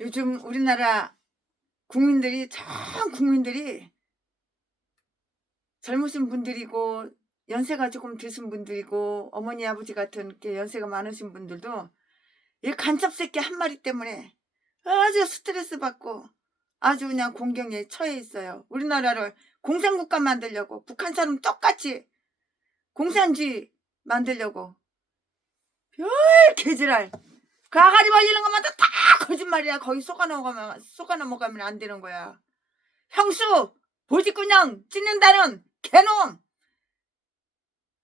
요즘 우리나라 국민들이 젊으신 분들이고 연세가 조금 드신 분들이고 어머니 아버지 같은 이렇게 연세가 많으신 분들도 이 간첩새끼 한 마리 때문에 아주 스트레스 받고 아주 그냥 공경에 처해 있어요. 우리나라를 공산국가 만들려고 북한처럼 똑같이 공산주의 만들려고 별 개지랄 그 아가리 벌리는 것마다 다 거짓말이야. 거기 속아 넘어가면 안 되는 거야. 형수 보직군형 찢는다는 개놈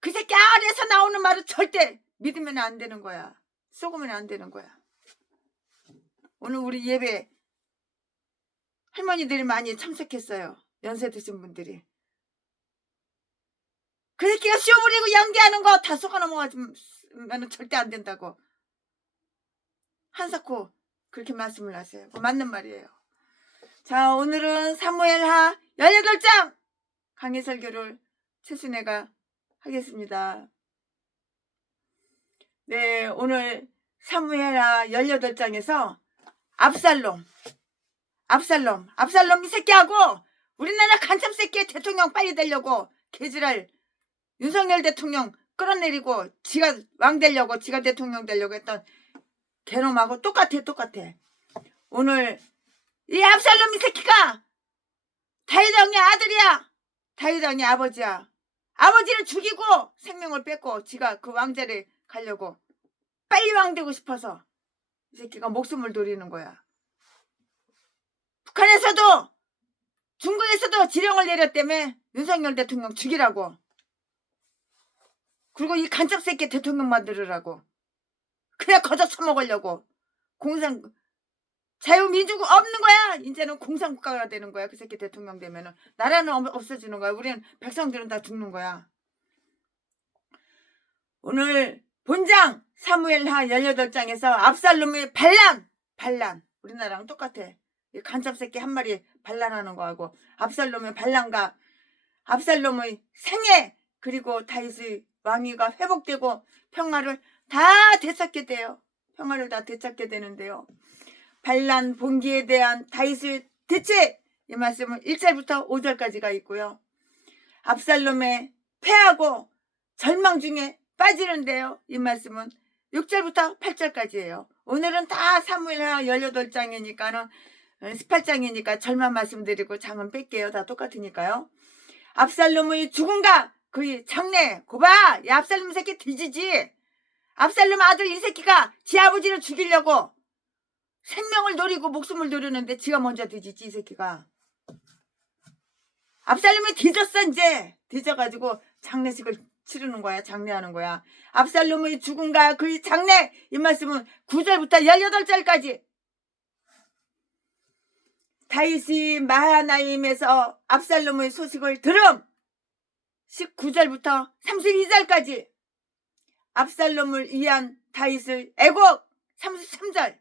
그 새끼 아가리에서 나오는 말은 절대 믿으면 안 되는 거야. 속으면 안 되는 거야. 오늘 우리 예배 할머니들이 많이 참석했어요. 연세 드신 분들이. 그 새끼가 쇼부리고 연기하는 거 다 속아 넘어가면 절대 안 된다고 한사코 그렇게 말씀을 하세요. 맞는 말이에요. 자, 오늘은 사무엘하 18장 강해 설교를 최순애가 하겠습니다. 네, 오늘 사무엘하 18장에서 압살롬 이 새끼하고 우리나라 간첩 새끼 대통령 빨리 되려고 개지랄 윤석열 대통령 끌어내리고 지가 왕 되려고 지가 대통령 되려고 했던 개놈하고 똑같아. 오늘 이 압살롬 이 새끼가 다윗 왕의 아들이야. 다윗 왕의 아버지야. 아버지를 죽이고 생명을 뺏고 지가 그 왕자를 가려고 빨리 왕 되고 싶어서 이 새끼가 목숨을 노리는 거야. 북한에서도 중국에서도 지령을 내렸다며 윤석열 대통령 죽이라고. 그리고 이 간첩 새끼 대통령 만들으라고. 그냥 거저 처먹으려고. 자유민주국 없는 거야. 이제는 공산국가가 되는 거야. 그 새끼 대통령 되면은. 나라는 없어지는 거야. 우리는 백성들은 다 죽는 거야. 오늘 본장 사무엘하 18장에서 압살롬의 반란. 우리나라랑 똑같아. 이 간첩 새끼 한 마리 반란하는 거하고 압살롬의 반란과 압살롬의 생애 그리고 다윗의 왕위가 회복되고 평화를 다 되찾게 돼요. 평화를 다 되찾게 되는데요. 반란 봉기에 대한 다윗의 대책 이 말씀은 1절부터 5절까지가 있고요. 압살롬의 패하고 절망 중에 빠지는데요. 이 말씀은 6절부터 8절까지예요. 오늘은 다 사무엘하 18장이니까는 18장이니까 절만 말씀드리고 장은 뺄게요. 다 똑같으니까요. 압살롬의 죽음과 그의 장래 고봐. 이 압살롬 새끼 뒤지지. 압살롬 아들 이 새끼가 지 아버지를 죽이려고 생명을 노리고 목숨을 노리는데 지가 먼저 뒤지지 이 새끼가. 압살롬이 뒤졌어 이제. 뒤져가지고 장례식을 치르는 거야. 장례하는 거야. 압살롬의 죽음과 그의 장례 이 말씀은 9절부터 18절까지. 다윗이 마하나임에서 압살롬의 소식을 들음 19절부터 32절까지. 압살롬을 위한 다윗의 애곡 33절.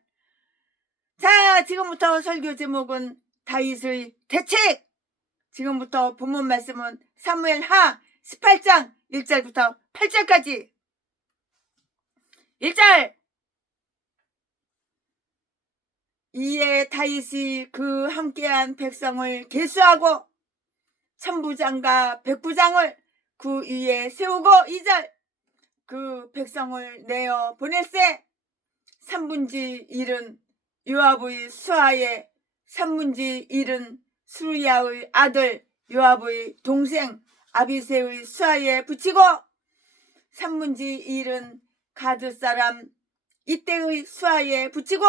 자, 지금부터 설교 제목은 다윗의 대책. 지금부터 본문 말씀은 사무엘하 18장 1절부터 8절까지. 1절. 이에 다윗이 그 함께한 백성을 계수하고 천부장과 백부장을 그 위에 세우고 2절. 그 백성을 내어 보낼세. 3분지 1은 요압의 수하에 3분지 1은 수리야의 아들 요압의 동생 아비새의 수하에 붙이고 3분지 1은 가드 사람 이때의 수하에 붙이고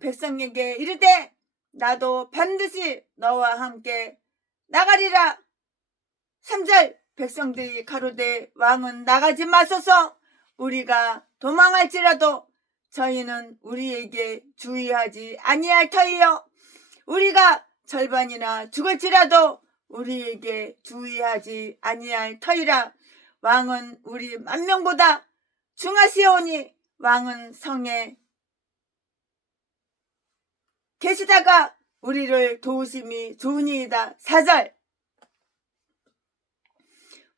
백성에게 이르되 나도 반드시 너와 함께 나가리라. 3절. 백성들이 가로되 왕은 나가지 마소서. 우리가 도망할지라도 저희는 우리에게 주의하지 아니할 터이요. 우리가 절반이나 죽을지라도 우리에게 주의하지 아니할 터이라. 왕은 우리 만명보다 중하시오니 왕은 성에 계시다가 우리를 도우심이 좋으니이다. 4절.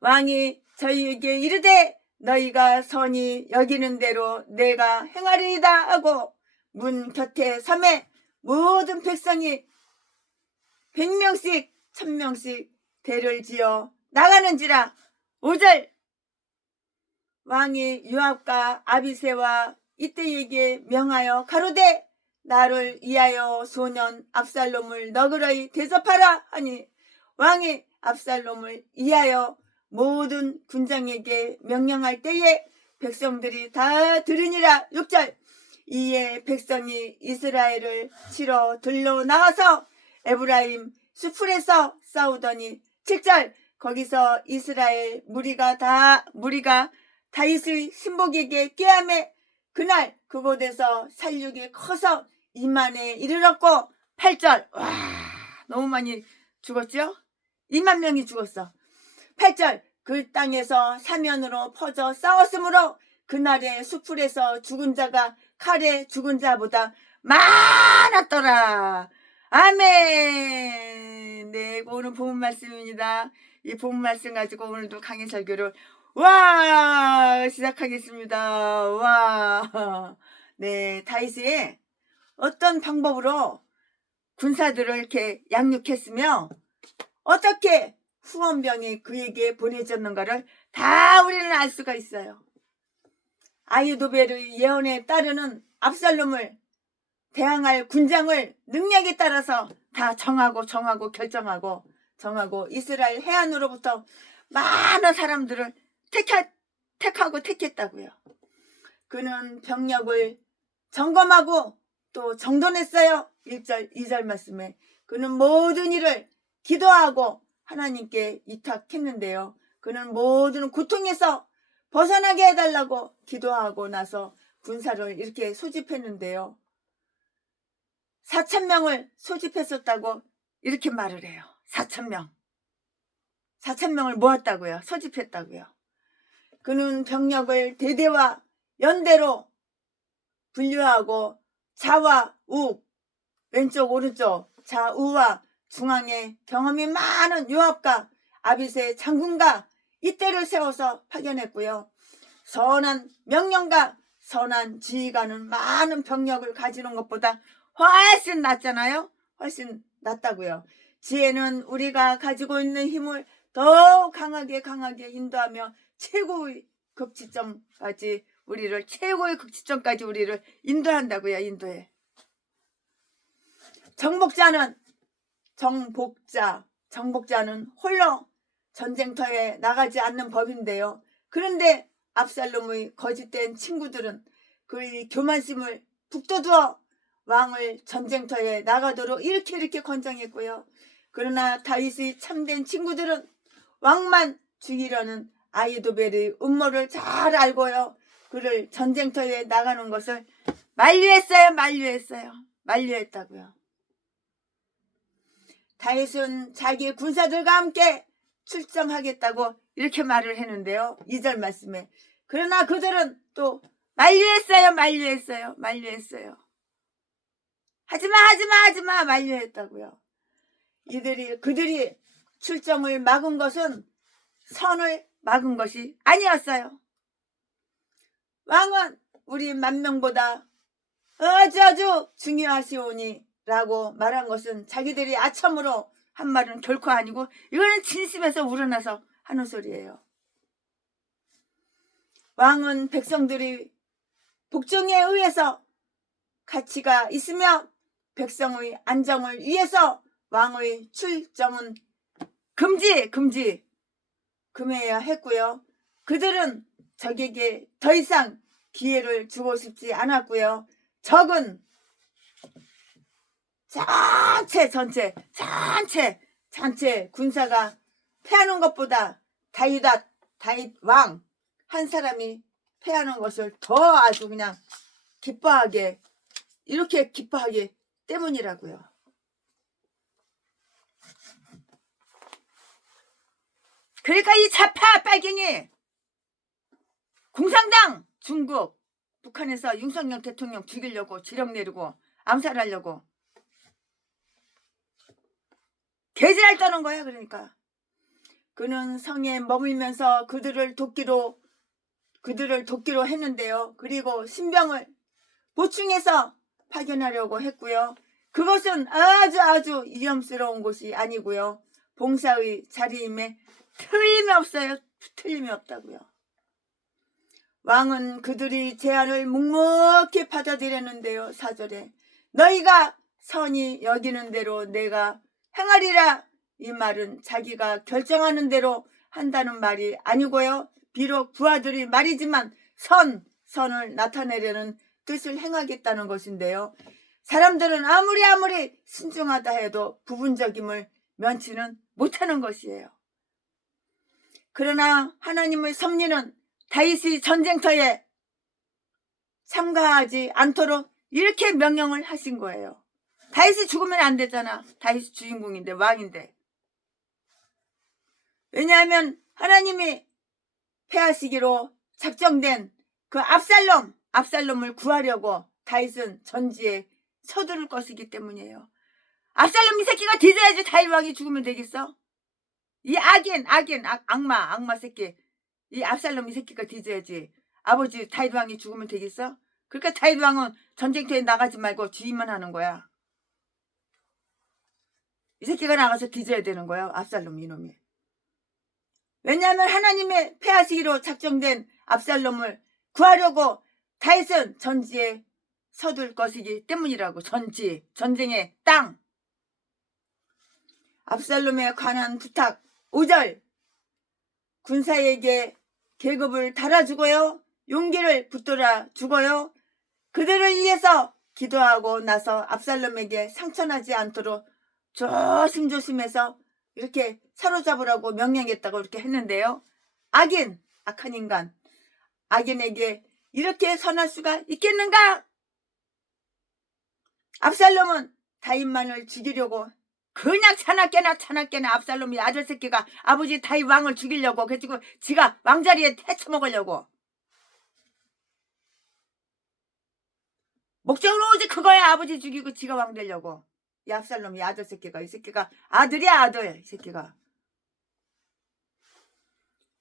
왕이 저희에게 이르되 너희가 선히 여기는 대로 내가 행하리이다 하고 문 곁에 섬에 모든 백성이 100명씩 1000명씩 대를 지어 나가는지라. 5절 왕이 요압과 아비새와 이때에게 명하여 가로되 나를 위하여 소년 압살롬을 너그러이 대접하라 하니 왕이 압살롬을 위하여 모든 군장에게 명령할 때에 백성들이 다 들으니라. 6절 이에 백성이 이스라엘을 치러 들러 나와서 에브라임 수풀에서 싸우더니 7절 거기서 이스라엘 무리가 다윗의 신복에게 꾀하매 그날 그곳에서 살육이 커서 2만에 이르렀고 8절 와 너무 많이 죽었죠? 2만 명이 죽었어. 8절 그 땅에서 사면으로 퍼져 싸웠으므로 그날의 수풀에서 죽은 자가 칼에 죽은 자보다 많았더라. 아멘. 네, 오늘 본문 말씀입니다. 이 본문 말씀 가지고 오늘도 강의 설교를 시작하겠습니다. 네, 다윗이 어떤 방법으로 군사들을 이렇게 양육했으며 어떻게 후원병이 그에게 보내졌는가를 다 우리는 알 수가 있어요. 아히도벨의 예언에 따르는 압살롬을 대항할 군장을 능력에 따라서 다 정하고 결정하고 이스라엘 해안으로부터 많은 사람들을 택했다고요. 그는 병력을 점검하고 또 정돈했어요. 1절 2절 말씀에 그는 모든 일을 기도하고 하나님께 위탁했는데요. 그는 모든 고통에서 벗어나게 해달라고 기도하고 나서 군사를 이렇게 소집했는데요. 4,000명을 소집했었다고 이렇게 말을 해요. 4,000명을 모았다고요. 소집했다고요. 그는 병력을 대대와 연대로 분류하고 좌와 우, 왼쪽 오른쪽 좌우와 중앙에 경험이 많은 요압과 아비새 장군과 이때를 세워서 파견했고요. 선한 명령과 선한 지휘가는 많은 병력을 가지는 것보다 훨씬 낫잖아요. 훨씬 낫다고요. 지혜는 우리가 가지고 있는 힘을 더 강하게 인도하며 최고의 극치점까지 우리를 인도한다고요. 인도해. 정복자는 홀로 전쟁터에 나가지 않는 법인데요. 그런데 압살롬의 거짓된 친구들은 그의 교만심을 북돋워 왕을 전쟁터에 나가도록 이렇게 권장했고요. 그러나 다윗의 참된 친구들은 왕만 죽이려는 아히도벨의 음모를 잘 알고요. 그를 전쟁터에 나가는 것을 만류했다고요. 다윗은 자기 군사들과 함께 출정하겠다고 이렇게 말을 했는데요. 2절 말씀에 그러나 그들은 또 만류했어요. 하지마 만류했다고요. 그들이 출정을 막은 것은 선을 막은 것이 아니었어요. 왕은 우리 만명보다 아주 중요하시오니 라고 말한 것은 자기들이 아첨으로 한 말은 결코 아니고 이거는 진심에서 우러나서 하는 소리예요. 왕은 백성들이 복종에 의해서 가치가 있으며 백성의 안정을 위해서 왕의 출정은 금해야 했고요. 그들은 적에게 더 이상 기회를 주고 싶지 않았고요. 적은 전체 군사가 패하는 것보다 다윗 왕 한 사람이 패하는 것을 더 아주 그냥 기뻐하게 때문이라고요. 그러니까 이 좌파 빨갱이 공산당 중국 북한에서 윤석열 대통령 죽이려고 지령 내리고 암살하려고 개지랄 떠는 거야. 그러니까 그는 성에 머물면서 그들을 돕기로 했는데요. 그리고 신병을 보충해서 파견하려고 했고요. 그것은 아주 위험스러운 곳이 아니고요. 봉사의 자리임에 틀림이 없어요. 틀림이 없다고요. 왕은 그들이 제안을 묵묵히 받아들였는데요. 4절에 너희가 선히 여기는 대로 내가 행하리라. 이 말은 자기가 결정하는 대로 한다는 말이 아니고요. 비록 부하들이 말이지만 선을 나타내려는 뜻을 행하겠다는 것인데요. 사람들은 아무리 신중하다 해도 부분적임을 면치는 못하는 것이에요. 그러나 하나님의 섭리는 다윗이 전쟁터에 참가하지 않도록 이렇게 명령을 하신 거예요. 다윗이 죽으면 안 되잖아. 다윗이 주인공인데, 왕인데. 왜냐하면 하나님이 패하시기로 작정된 그 압살롬을 구하려고 다윗은 전지에 서두를 것이기 때문이에요. 압살롬 이 새끼가 뒤져야지 다윗 왕이 죽으면 되겠어? 이 악마 새끼, 이 압살롬 이 새끼가 뒤져야지 아버지 다윗 왕이 죽으면 되겠어? 그러니까 다윗 왕은 전쟁터에 나가지 말고 주의만 하는 거야. 이 새끼가 나가서 뒤져야 되는 거야, 압살롬 이놈이. 왜냐하면 하나님의 패하시기로 작정된 압살롬을 구하려고 다윗은 전지에 서둘 것이기 때문이라고. 전쟁의 땅. 압살롬에 관한 부탁 5절 군사에게 계급을 달아주고요. 용기를 붙들어 주고요. 그들을 위해서 기도하고 나서 압살롬에게 상처나지 않도록 조심해서 이렇게 사로잡으라고 명령했다고 이렇게 했는데요. 악한 인간, 악인에게 이렇게 선할 수가 있겠는가? 압살롬은 다윗만을 죽이려고 그냥 차나깨나 압살롬이 아들 새끼가 아버지 다윗 왕을 죽이려고 그래가지고 지가 왕자리에 헤쳐먹으려고. 목적으로 오직 그거야. 아버지 죽이고 지가 왕 되려고. 이 압살롬 이 아들 새끼가, 이 새끼가 아들이야, 아들. 이 새끼가.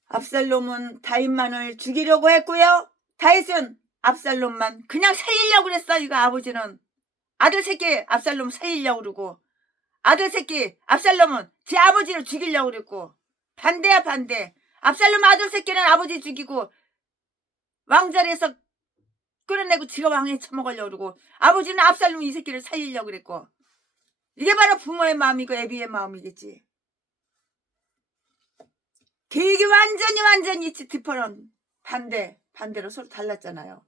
압살롬은 다윗만을 죽이려고 했고요. 다윗은 압살롬만 그냥 살리려고 그랬어. 이거 아버지는 아들 새끼 압살롬 살리려고 그러고, 아들 새끼 압살롬은 제 아버지를 죽이려고 그랬고, 반대야 반대. 압살롬 아들 새끼는 아버지 죽이고 왕자리에서 끌어내고 지가 왕에 처먹으려고 그러고, 아버지는 압살롬 이 새끼를 살리려고 그랬고. 이게 바로 부모의 마음이고 애비의 마음이겠지. 계획이 완전히 디퍼런 반대로 서로 달랐잖아요.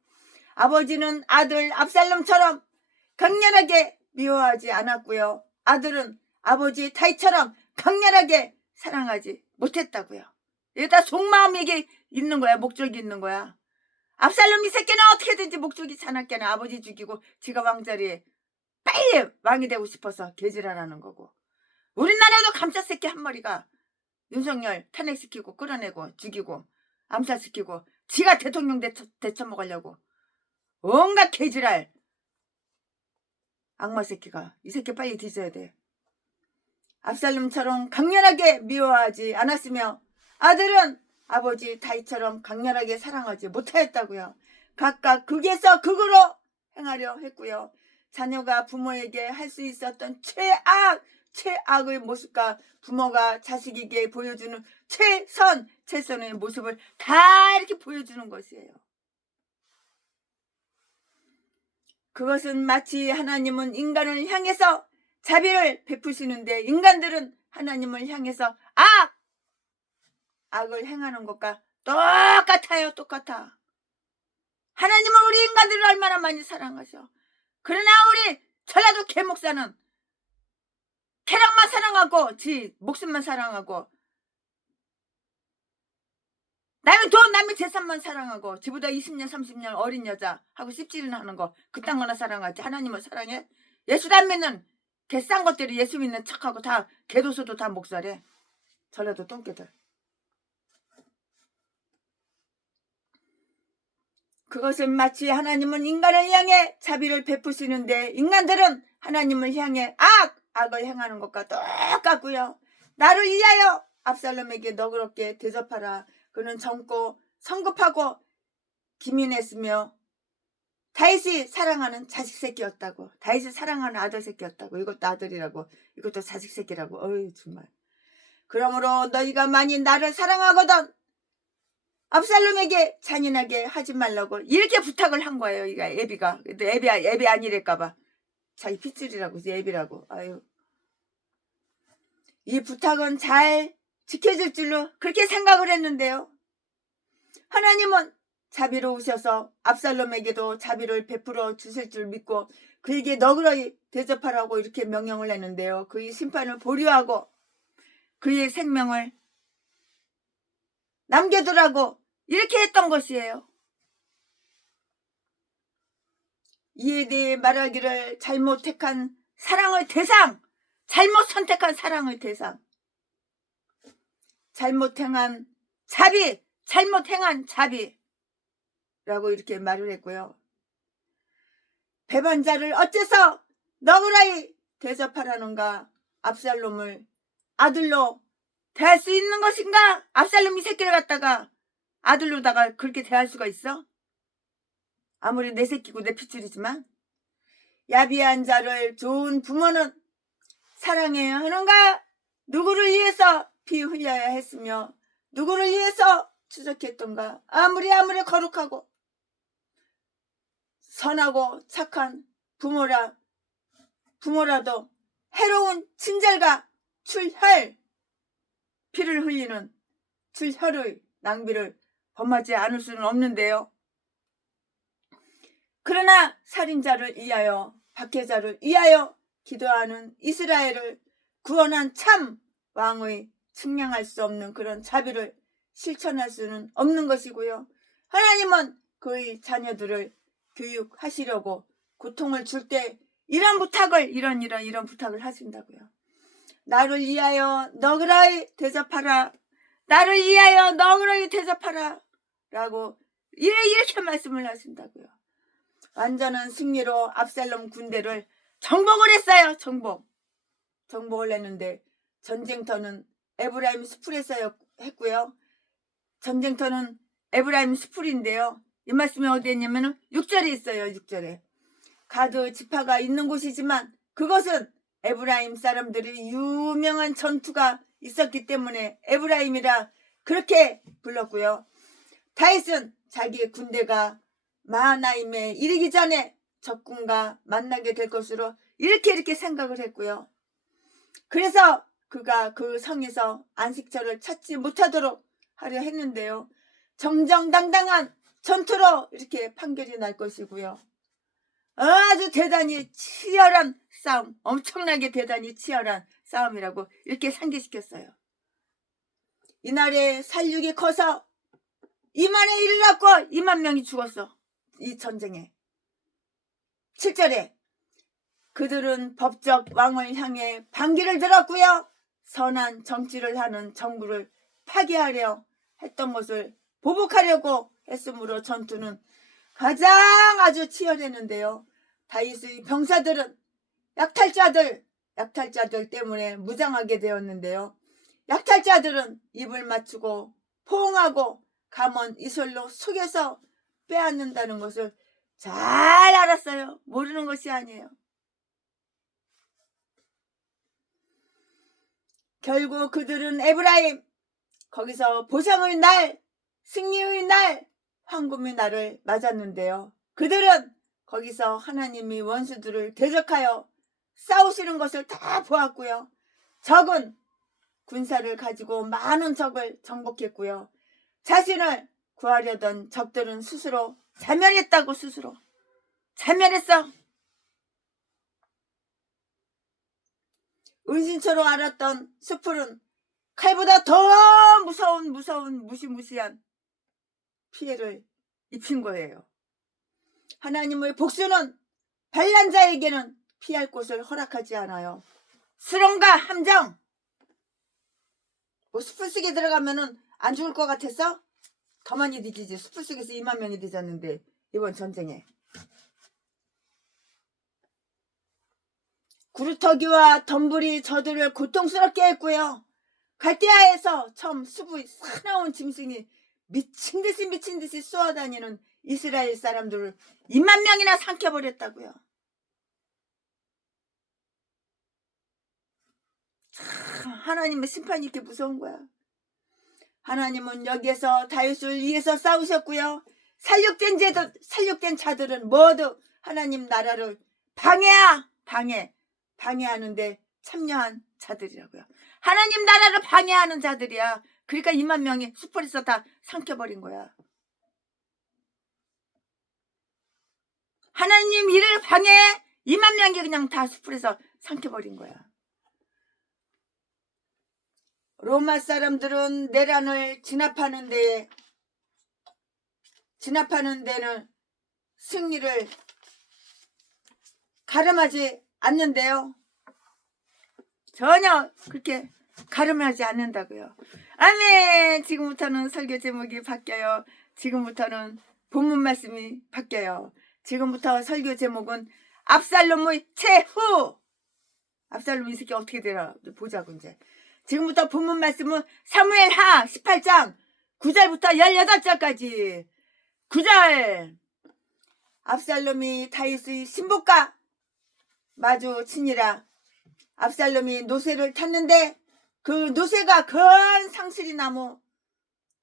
아버지는 아들 압살롬처럼 강렬하게 미워하지 않았고요. 아들은 아버지 다윗처럼 강렬하게 사랑하지 못했다고요. 이게 다 속마음이 있는 거야. 목적이 있는 거야. 압살롬 이 새끼는 어떻게든지 목적이 차납게나 아버지 죽이고 지가 왕자리에 빨리 왕이 되고 싶어서 개질하라는 거고. 우리나라에도 감자 새끼 한 마리가 윤석열 탄핵시키고 끌어내고 죽이고 암살시키고 지가 대통령 되쳐먹으려고 온갖 개질할 악마 새끼가, 이 새끼 빨리 뒤져야 돼. 압살롬처럼 강렬하게 미워하지 않았으며 아들은 아버지 다윗처럼 강렬하게 사랑하지 못하였다고요. 각각 극에서 극으로 행하려 했고요. 자녀가 부모에게 할 수 있었던 최악의 모습과 부모가 자식에게 보여주는 최선의 모습을 다 이렇게 보여주는 것이에요. 그것은 마치 하나님은 인간을 향해서 자비를 베푸시는데 인간들은 하나님을 향해서 악을 행하는 것과 똑같아. 하나님은 우리 인간들을 얼마나 많이 사랑하셔. 그러나 우리 전라도 개목사는 쾌락만 사랑하고 지 목숨만 사랑하고 남의 돈 남의 재산만 사랑하고 지보다 20년 30년 어린 여자하고 씹질이나 하는 거 그딴 거나 사랑하지 하나님을 사랑해? 예수 안 믿는 개 싼 것들이 예수 믿는 척하고 다 개도수도 다 목살해. 전라도 똥개들. 그것은 마치 하나님은 인간을 향해 자비를 베푸시는데 인간들은 하나님을 향해 악을 행하는 것과 똑같고요. 나를 위하여 압살롬에게 너그럽게 대접하라. 그는 젊고 성급하고 기민했으며 다윗이 사랑하는 자식 새끼였다고. 다윗이 사랑하는 아들 새끼였다고. 이것도 아들이라고. 이것도 자식 새끼라고. 어이 정말. 그러므로 너희가 만일 나를 사랑하거든 압살롬에게 잔인하게 하지 말라고 이렇게 부탁을 한 거예요. 이가 애비가. 근데 애비 아니랄까봐. 자기 핏줄이라고 애비라고. 아유. 이 부탁은 잘 지켜질 줄로 그렇게 생각을 했는데요. 하나님은 자비로우셔서 압살롬에게도 자비를 베풀어 주실 줄 믿고 그에게 너그러이 대접하라고 이렇게 명령을 했는데요. 그의 심판을 보류하고 그의 생명을 남겨두라고 이렇게 했던 것이에요. 이에 대해 말하기를 잘못 택한 사랑의 대상, 잘못 선택한 사랑의 대상, 잘못 행한 자비, 잘못 행한 자비라고 이렇게 말을 했고요. 배반자를 어째서 너그러이 대접하라는가? 압살롬을 아들로 대할 수 있는 것인가? 압살롬이 새끼를 갖다가 아들로다가 그렇게 대할 수가 있어? 아무리 내 새끼고 내 핏줄이지만 야비한 자를 좋은 부모는 사랑해야 하는가? 누구를 위해서 피 흘려야 했으며 누구를 위해서 추적했던가? 아무리 거룩하고 선하고 착한 부모라도 해로운 친절과 출혈, 피를 흘리는 출혈의 낭비를 범하지 않을 수는 없는데요. 그러나 살인자를 위하여 박해자를 위하여 기도하는 이스라엘을 구원한 참 왕의 측량할 수 없는 그런 자비를 실천할 수는 없는 것이고요. 하나님은 그의 자녀들을 교육하시려고 고통을 줄 때 이런 부탁을 이런 부탁을 하신다고요. 나를 위하여 너그러이 대접하라. 나를 위하여 너그러이 대접하라. 라고 이렇게 말씀을 하신다고요. 완전한 승리로 압살롬 군대를 정복을 했어요. 정복을 했는데 전쟁터는 에브라임 수풀에서 했고요. 전쟁터는 에브라임 수풀인데요. 이 말씀이 어디에 있냐면 6절에 있어요. 6절에. 가드 지파가 있는 곳이지만 그것은 에브라임 사람들이 유명한 전투가 있었기 때문에 에브라임이라 그렇게 불렀고요. 다윗은 자기의 군대가 마하나임에 이르기 전에 적군과 만나게 될 것으로 이렇게 생각을 했고요. 그래서 그가 그 성에서 안식처를 찾지 못하도록 하려 했는데요. 정정당당한 전투로 이렇게 판결이 날 것이고요. 아주 대단히 치열한 싸움, 엄청나게 대단히 치열한 싸움이라고 이렇게 상기시켰어요. 이날에 살육이 커서 2만에 이르렀고 2만 명이 죽었어. 이 전쟁에. 7절에 그들은 법적 왕을 향해 반기를 들었고요. 선한 정치를 하는 정부를 파괴하려 했던 것을 보복하려고 했으므로 전투는 가장 아주 치열했는데요. 다윗의 병사들은 약탈자들 때문에 무장하게 되었는데요. 약탈자들은 입을 맞추고 포옹하고 감원 이슬로 속여서 빼앗는다는 것을 잘 알았어요. 모르는 것이 아니에요. 결국 그들은 에브라임 거기서 보상의 날, 승리의 날, 황금의 날을 맞았는데요. 그들은 거기서 하나님이 원수들을 대적하여 싸우시는 것을 다 보았고요. 적은 군사를 가지고 많은 적을 정복했고요. 자신을 구하려던 적들은 스스로 자멸했다고. 스스로 자멸했어. 은신처로 알았던 수풀은 칼보다 더 무서운 무시무시한 피해를 입힌 거예요. 하나님의 복수는 반란자에게는 피할 곳을 허락하지 않아요. 수렁과 함정. 뭐 수풀 속에 들어가면은 안 죽을 것 같았어? 더 많이 뒤지지. 수풀 속에서 2만 명이 뒤졌는데 이번 전쟁에. 구루터기와 덤불이 저들을 고통스럽게 했고요. 갈대아에서 처음 수부의 사나운 짐승이 미친듯이 쏘아다니는 이스라엘 사람들을 2만 명이나 삼켜버렸다고요. 참 하나님의 심판이 이렇게 무서운 거야. 하나님은 여기에서 다윗을 위해서 싸우셨고요. 살육된 자들은 모두 하나님 나라를 방해하는데 참여한 자들이라고요. 하나님 나라를 방해하는 자들이야. 그러니까 2만 명이 숯불에서 다 삼켜버린 거야. 하나님 일을 방해해 2만 명이 그냥 다 숯불에서 삼켜버린 거야. 로마 사람들은 내란을 진압하는 데는 승리를 가름하지 않는데요. 전혀 그렇게 가름하지 않는다고요. 아멘. 지금부터는 설교 제목이 바뀌어요. 지금부터는 본문 말씀이 바뀌어요. 지금부터 설교 제목은 압살롬의 최후. 압살롬 이 새끼 어떻게 되나 보자고 이제. 지금부터 본문 말씀은 사무엘하 18장 9절부터 18절까지. 9절. 압살롬이 다윗의 신복과 마주치니라. 압살롬이 노새를 탔는데 그 노새가 큰 상수리 나무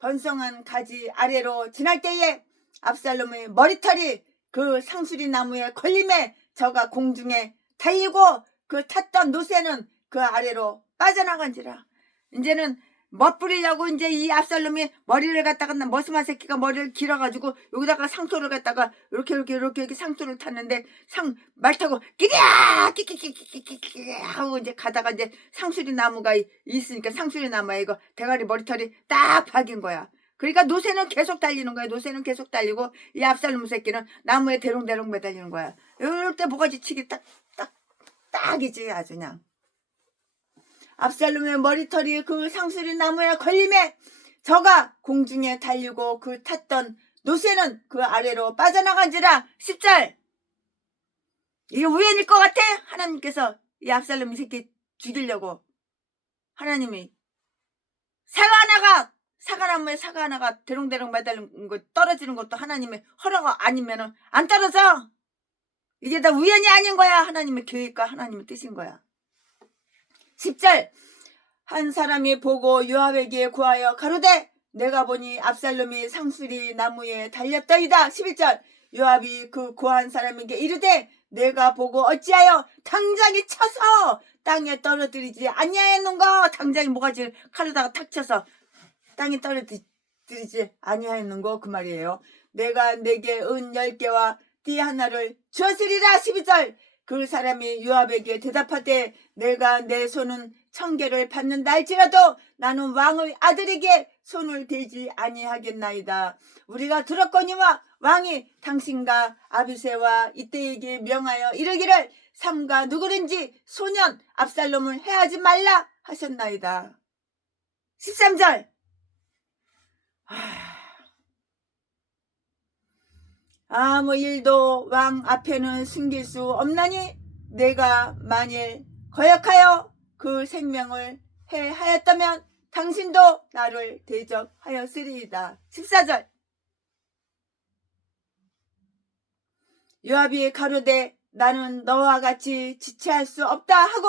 번성한 가지 아래로 지날 때에 압살롬의 머리털이 그 상수리 나무에 걸림에 저가 공중에 달리고 그 탔던 노새는 그 아래로 빠져나간지라. 이제는 멋부리려고 이제 이 압살롬이 머리를 갖다가 머스마 새끼가 머리를 길어가지고 여기다가 상토를 갖다가 이렇게 상토를 탔는데 말 타고 끼랴 끼끼끼끼끼끼 하고 이제 가다가 이제 상수리 나무가 있으니까 상수리 나무에 이거 대가리 머리털이 딱 박인 거야. 그러니까 노새는 계속 달리는 거야. 노새는 계속 달리고 이 압살롬 새끼는 나무에 대롱대롱 매달리는 거야. 이럴 때 뭐가지 치기 딱이지 아주 그냥. 압살롬의 머리털이 그 상수리 나무에 걸림에 저가 공중에 달리고 그 탔던 노새는 그 아래로 빠져나간지라. 10절. 이게 우연일 것 같아? 하나님께서 이 압살롬 이 새끼 죽이려고 하나님이 사과나무에 사과 하나가 대롱대롱 매달린 거 떨어지는 것도 하나님의 허락 아니면은 안 떨어져. 이게 다 우연이 아닌 거야. 하나님의 계획과 하나님의 뜻인 거야. 10절. 한 사람이 보고 요압에게 구하여 가로되 내가 보니 압살롬이 상수리 나무에 달렸더이다. 11절. 요압이 그 구한 사람에게 이르되 내가 보고 어찌하여 당장이 쳐서 땅에 떨어뜨리지 아니하였는가. 당장이 모가지를 칼로다가 탁 쳐서 땅에 떨어뜨리지 아니하였는가 그 말이에요. 내가 내게 은 10개와 띠 하나를 주었으리라. 12절. 그 사람이 요압에게 대답하되 내가 내 손은 1000개를 받는다 할지라도 나는 왕의 아들에게 손을 대지 아니하겠나이다. 우리가 들었거니와 왕이 당신과 아비새와 이때에게 명하여 이르기를 삼가 누구든지 소년 압살롬을 해하지 말라 하셨나이다. 13절. 아무 일도 왕 앞에는 숨길 수 없나니 내가 만일 거역하여 그 생명을 해하였다면 당신도 나를 대적하였으리이다. 14절. 요압이 가로되 나는 너와 같이 지체할 수 없다 하고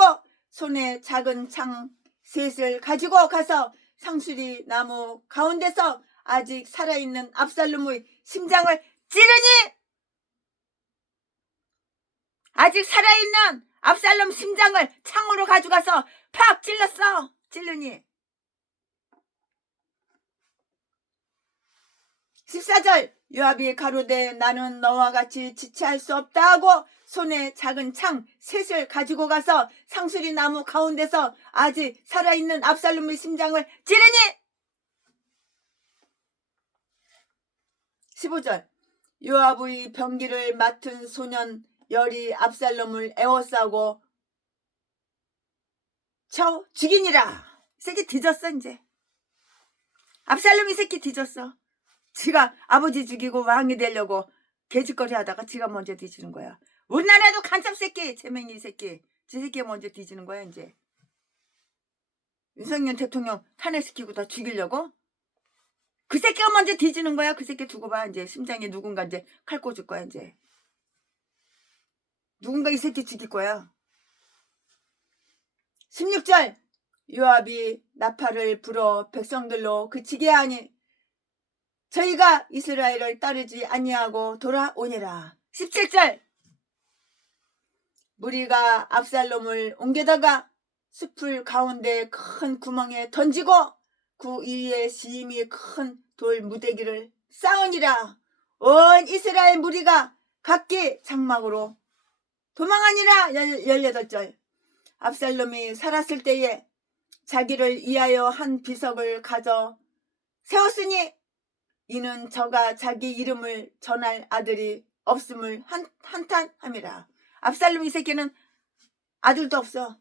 손에 작은 창 셋을 가지고 가서 상수리 나무 가운데서 아직 살아있는 압살롬의 심장을 찌르니. 아직 살아있는 압살롬 심장을 창으로 가져가서 팍 찌르니. 14절. 요압이 가로되 나는 너와 같이 지체할 수 없다 하고 손에 작은 창 셋을 가지고 가서 상수리 나무 가운데서 아직 살아있는 압살롬의 심장을 찌르니. 15절. 요압의 병기를 맡은 소년 열이 압살롬을 에워싸고 쳐 죽이니라. 이 새끼 뒤졌어 이제. 압살롬 이 새끼 뒤졌어. 지가 아버지 죽이고 왕이 되려고 개짓거리 하다가 지가 먼저 뒤지는 거야. 우리나라도 간첩 새끼 재맹이 새끼 지 새끼가 먼저 뒤지는 거야 이제. 윤석열 대통령 탄핵시키고 다 죽이려고? 그 새끼가 먼저 뒤지는 거야. 그 새끼 두고 봐. 이제 심장에 누군가 이제 칼 꽂을 거야. 이제 누군가 이 새끼 죽일 거야. 16절 요압이 나팔을 불어 백성들로 그치게 하니 저희가 이스라엘을 따르지 아니하고 돌아오니라. 17절 무리가 압살롬을 옮겨다가 숲을 가운데 큰 구멍에 던지고 그 위에 심히 큰 돌 무대기를 쌓으니라. 온 이스라엘 무리가 각기 장막으로 도망하니라. 18절 압살롬이 살았을 때에 자기를 위하여 한 비석을 가져 세웠으니 이는 저가 자기 이름을 전할 아들이 없음을 한탄함이라. 압살롬 이 새끼는 아들도 없어.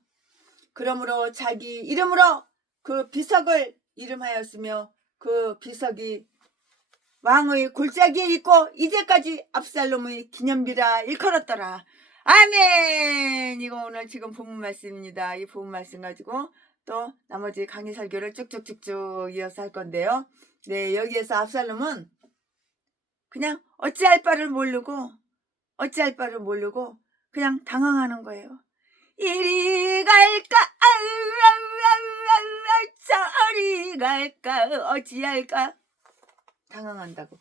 그러므로 자기 이름으로 그 비석을 이름하였으며 그 비석이 왕의 골짜기에 있고 이제까지 압살롬의 기념비라 일컬었더라. 아멘. 이거 오늘 지금 본문 말씀입니다. 이 본문 말씀 가지고 또 나머지 강의 설교를 쭉쭉쭉쭉 이어서 할 건데요. 네, 여기에서 압살롬은 그냥 어찌할 바를 모르고 그냥 당황하는 거예요. 이리 갈까 저리 갈까 어찌할까 당황한다고.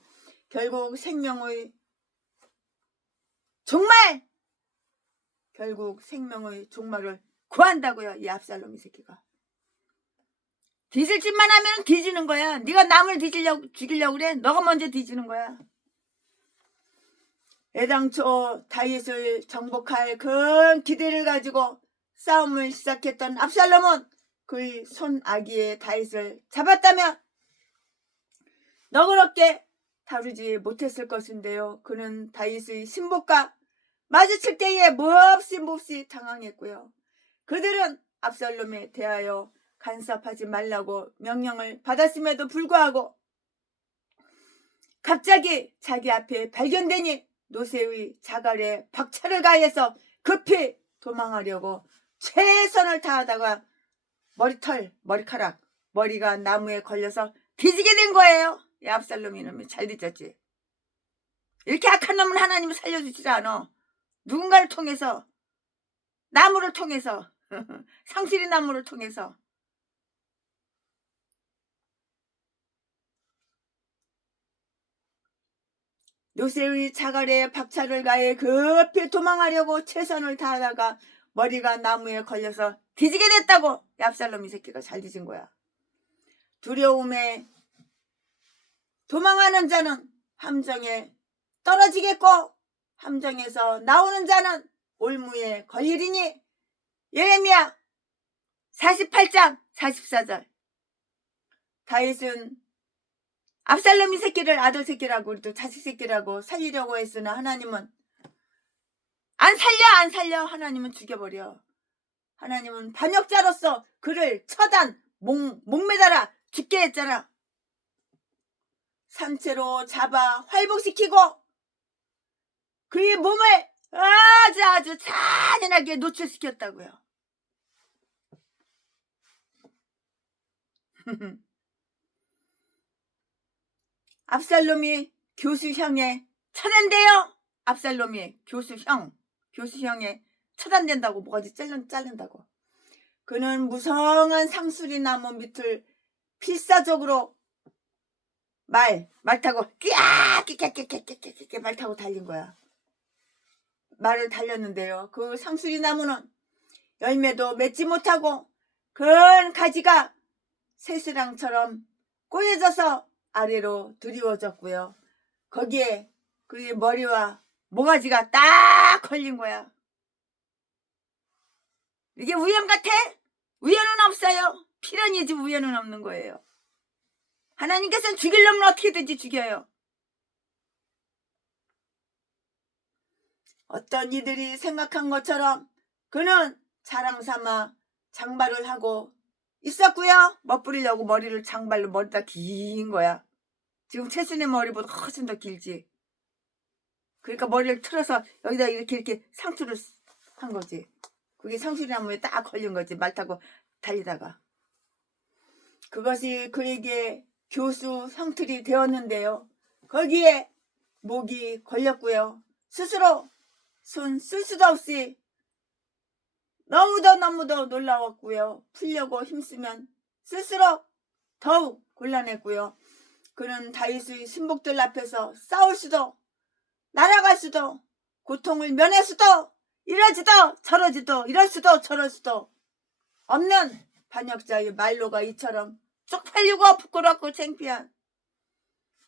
결국 생명의 종말을 구한다고요. 이 압살롬 이 새끼가. 뒤질 짓만 하면 뒤지는 거야. 네가 남을 죽이려고 그래. 너가 먼저 뒤지는 거야. 애당초 다윗을 정복할 큰 기대를 가지고 싸움을 시작했던 압살롬은 그의 손아귀에 다윗을 잡았다면 너그럽게 다루지 못했을 것인데요. 그는 다윗의 신복과 마주칠 때에 몹시 당황했고요. 그들은 압살롬에 대하여 간섭하지 말라고 명령을 받았음에도 불구하고 갑자기 자기 앞에 발견되니 노새의 자갈에 박차를 가해서 급히 도망하려고 최선을 다하다가 머리가 나무에 걸려서 뒤지게 된 거예요. 이 압살롬 이놈이 잘 뒤졌지. 이렇게 악한 놈은 하나님이 살려주지 않아. 누군가를 통해서, 나무를 통해서, 상실이 나무를 통해서. 노새의 자갈에 박차를 가해 급히 도망하려고 최선을 다하다가 머리가 나무에 걸려서 뒤지게 됐다고. 압살롬 이 새끼가 잘 뒤진 거야. 두려움에 도망하는 자는 함정에 떨어지겠고 함정에서 나오는 자는 올무에 걸리리니. 예레미야 48장 44절. 다윗은 압살롬 이 새끼를 아들 새끼라고 또 자식 새끼라고 살리려고 했으나 하나님은 안 살려. 하나님은 죽여버려. 하나님은 반역자로서 그를 처단 목매달아 죽게 했잖아. 삼체로 잡아 활복시키고 그의 몸을 아주 잔인하게 노출시켰다고요. 압살롬이 교수형에 처단돼요. 압살롬이 교수형에 처단된다고. 뭐가지 자른다고. 그는 무성한 상수리 나무 밑을 필사적으로 말 타고 끼끼끼끼끼끼 말 타고 달린 거야. 말을 달렸는데요. 그 상수리 나무는 열매도 맺지 못하고 큰 가지가 새스랑처럼 꼬여져서 아래로 드리워졌고요. 거기에 그의 머리와 모가지가 딱 걸린 거야. 이게 우연 같아? 우연은 없어요. 필연이지 우연은 없는 거예요. 하나님께서는 죽일 놈은 어떻게든지 죽여요. 어떤 이들이 생각한 것처럼 그는 자랑삼아 장발을 하고 있었고요. 멋부리려고 머리를 장발로 머리가 긴 거야. 지금 최순의 머리보다 훨씬 더 길지. 그러니까 머리를 틀어서 여기다 이렇게 상투를 한 거지. 그게 상수리나무에 딱 걸린 거지. 말 타고 달리다가. 그것이 그에게 교수 형틀이 되었는데요. 거기에 목이 걸렸고요. 스스로 손 쓸 수도 없이 너무도 놀라웠고요. 풀려고 힘쓰면 쓸수록 더욱 곤란했고요. 그는 다윗의 신복들 앞에서 싸울 수도 날아갈 수도 고통을 면할 수도 이러지도 저러지도 이럴 수도 저럴 수도 없는 반역자의 말로가 이처럼 쪽팔리고 부끄럽고 창피한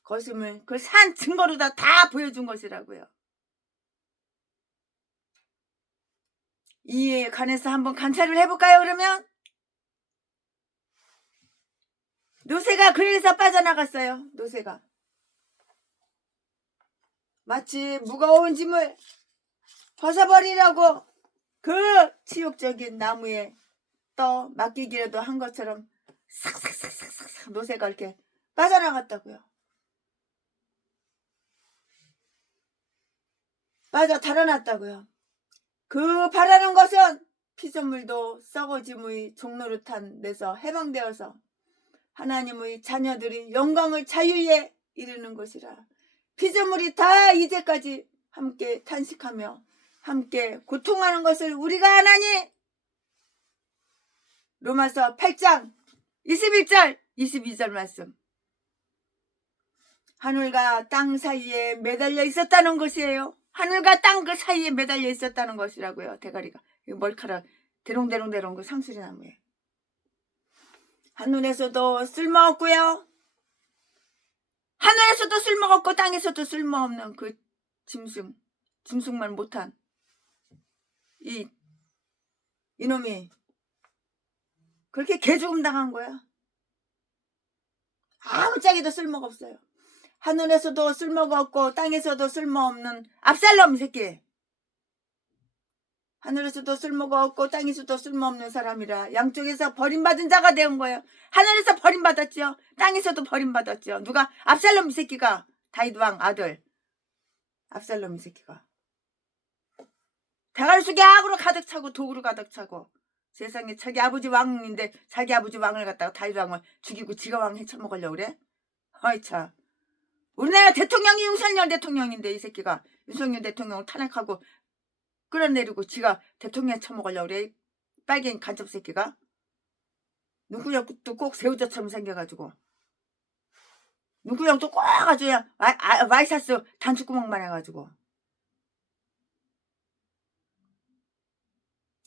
것임을 그 산 증거로 다 보여준 것이라고요. 이에 관해서 한번 관찰을 해볼까요? 그러면 노새가 그에서 빠져나갔어요. 노새가 마치 무거운 짐을 벗어버리려고 그 치욕적인 나무에 떠 맡기기라도 한 것처럼 싹싹싹싹싹 노새가 이렇게 빠져나갔다고요. 빠져 달아났다고요. 그 바라는 것은 피조물도 썩어짐의 종노릇한 데서 해방되어서 하나님의 자녀들이 영광의 자유에 이르는 것이라. 피조물이 다 이제까지 함께 탄식하며 함께 고통하는 것을 우리가 아나니. 로마서 8장 21절 22절 말씀. 하늘과 땅 사이에 매달려 있었다는 것이에요. 하늘과 땅 그 사이에 매달려 있었다는 것이라고요. 대가리가 머리카락 대롱대롱 그 상수리나무에. 하늘에서도 쓸모없고요. 하늘에서도 쓸모없고 땅에서도 쓸모없는 그 짐승만 못한 이놈이 그렇게 개죽음 당한 거야. 아무짝에도 쓸모가 없어요. 하늘에서도 쓸모가 없고 땅에서도 쓸모없는 압살롬 새끼. 하늘에서도 쓸모가 없고 땅에서도 쓸모없는 사람이라 양쪽에서 버림받은 자가 되은 거예요. 하늘에서 버림받았죠. 땅에서도 버림받았죠. 누가? 압살롬 새끼가. 다윗 왕 아들 압살롬 새끼가. 대가리 속에 악으로 가득 차고 독으로 가득 차고 세상에 자기 아버지 왕인데 자기 아버지 왕을 갖다가 다윗 왕을 죽이고 지가 왕 해쳐먹으려고 그래? 어이 참. 우리나라 대통령이 윤석열 대통령인데 이 새끼가 윤석열 대통령을 탄핵하고 끌어내리고 지가 대통령 쳐먹으려고 그래. 빨갱이 간첩 새끼가. 눈구녕도 꼭 새우젓처럼 생겨가지고 눈구녕도 꼭 아주 그냥 와이셔츠 단추구멍만 해가지고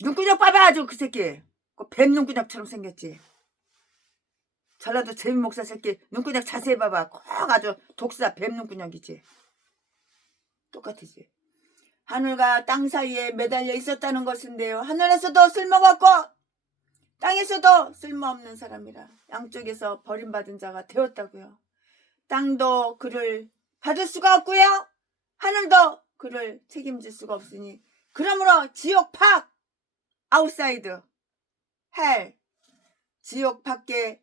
눈구녕 봐봐. 아주 그 새끼 뱀 눈구녕처럼 생겼지. 전라도 재민 목사 새끼 눈구녕 자세히 봐봐. 꼭 아주 독사 뱀 눈구녕이지. 똑같이지. 하늘과 땅 사이에 매달려 있었다는 것인데요. 하늘에서도 쓸모가 없고 땅에서도 쓸모없는 사람이라 양쪽에서 버림받은 자가 되었다고요. 땅도 그를 받을 수가 없고요. 하늘도 그를 책임질 수가 없으니 그러므로 지옥 팍 아웃사이드 헬 지옥 밖에는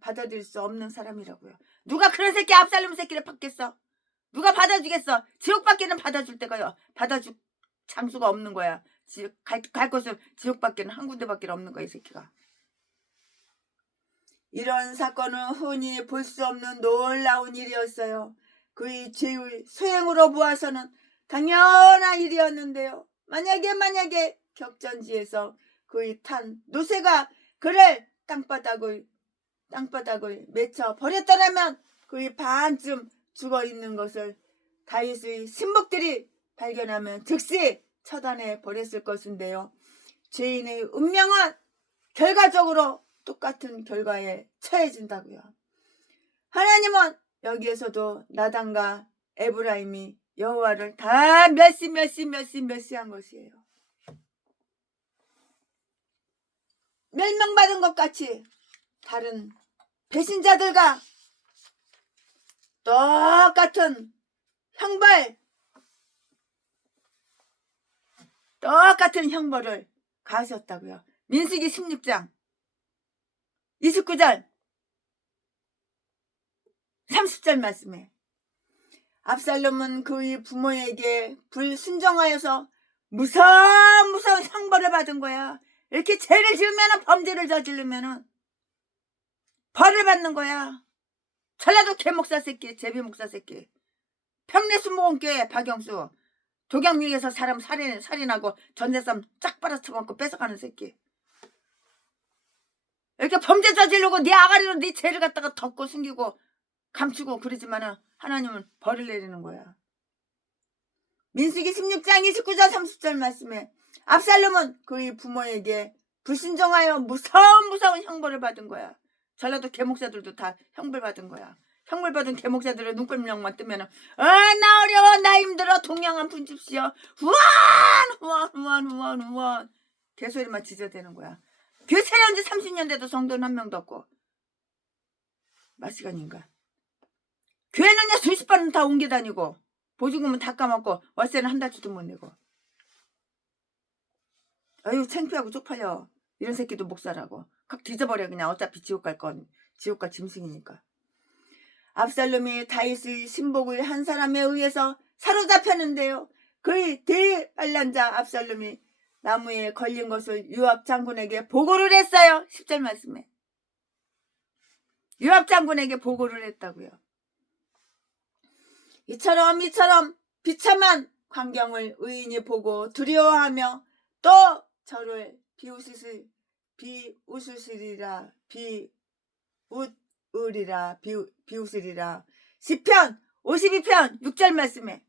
받아들일 수 없는 사람이라고요. 누가 그런 새끼 압살롬 새끼를 받겠어? 누가 받아주겠어? 지옥 밖에는 받아줄 때가요. 받아줄 장수가 없는 거야. 갈 곳은 지옥 밖에는 한 군데밖에 없는 거야 이 새끼가. 이런 사건은 흔히 볼 수 없는 놀라운 일이었어요. 그의 죄의 소행으로 보아서는 당연한 일이었는데요. 만약에 격전지에서 그의 탄 노새가 그를 땅바닥을 맺혀 버렸더라면 그의 반쯤 죽어있는 것을 다윗의 신복들이 발견하면 즉시 처단해 버렸을 것인데요. 죄인의 운명은 결과적으로 똑같은 결과에 처해진다고요. 하나님은 여기에서도 나단과 에브라임이 여호와를 다 멸시한 것이에요. 멸망받은 것 같이 다른 배신자들과 똑같은 형벌을 가하셨다고요. 민수기 16장 29절 30절 말씀에 압살롬은 그의 부모에게 불순종하여서 무서운 형벌을 받은 거야. 이렇게 죄를 지으면 범죄를 저지르면은 벌을 받는 거야. 전라도 개목사 새끼, 제비목사 새끼. 평내순복음교회 박영수. 도경미에서 사람 살인하고 전재산 쫙 빨아쳐갖고 뺏어가는 새끼. 이렇게 범죄 저지르고 네 아가리로 네 죄를 갖다가 덮고 숨기고 감추고 그러지만은 하나님은 벌을 내리는 거야. 민수기 16장 29절 30절 말씀에 압살롬은 그의 부모에게 불신종하여 무서운 형벌을 받은 거야. 전라도 개목사들도 다 형벌 받은 거야. 형벌 받은 개목사들의 눈꼴명만 뜨면은 나 어려워, 나 힘들어, 동양 한 푼 줍시오. 후원 개소리만 지저대는 거야. 교회 차려온 지 30년 돼도 성도는 한 명도 없고. 마시간인가. 교회는요 수십 번은 다 옮겨 다니고 보증금은 다 까먹고 월세는 한 달치도 못 내고. 아유 창피하고 쪽팔려. 이런 새끼도 목사라고. 확 뒤져버려 그냥. 어차피 지옥 갈 건 지옥 갈 짐승이니까. 압살롬이 다윗의 신복의 한 사람에 의해서 사로잡혔는데요. 그의 대반란자 압살롬이 나무에 걸린 것을 요압 장군에게 보고를 했어요. 10절 말씀에. 요압 장군에게 보고를 했다고요. 이처럼 비참한 광경을 의인이 보고 두려워하며 또 저를 비웃으리라. 시편 52편 6절 말씀에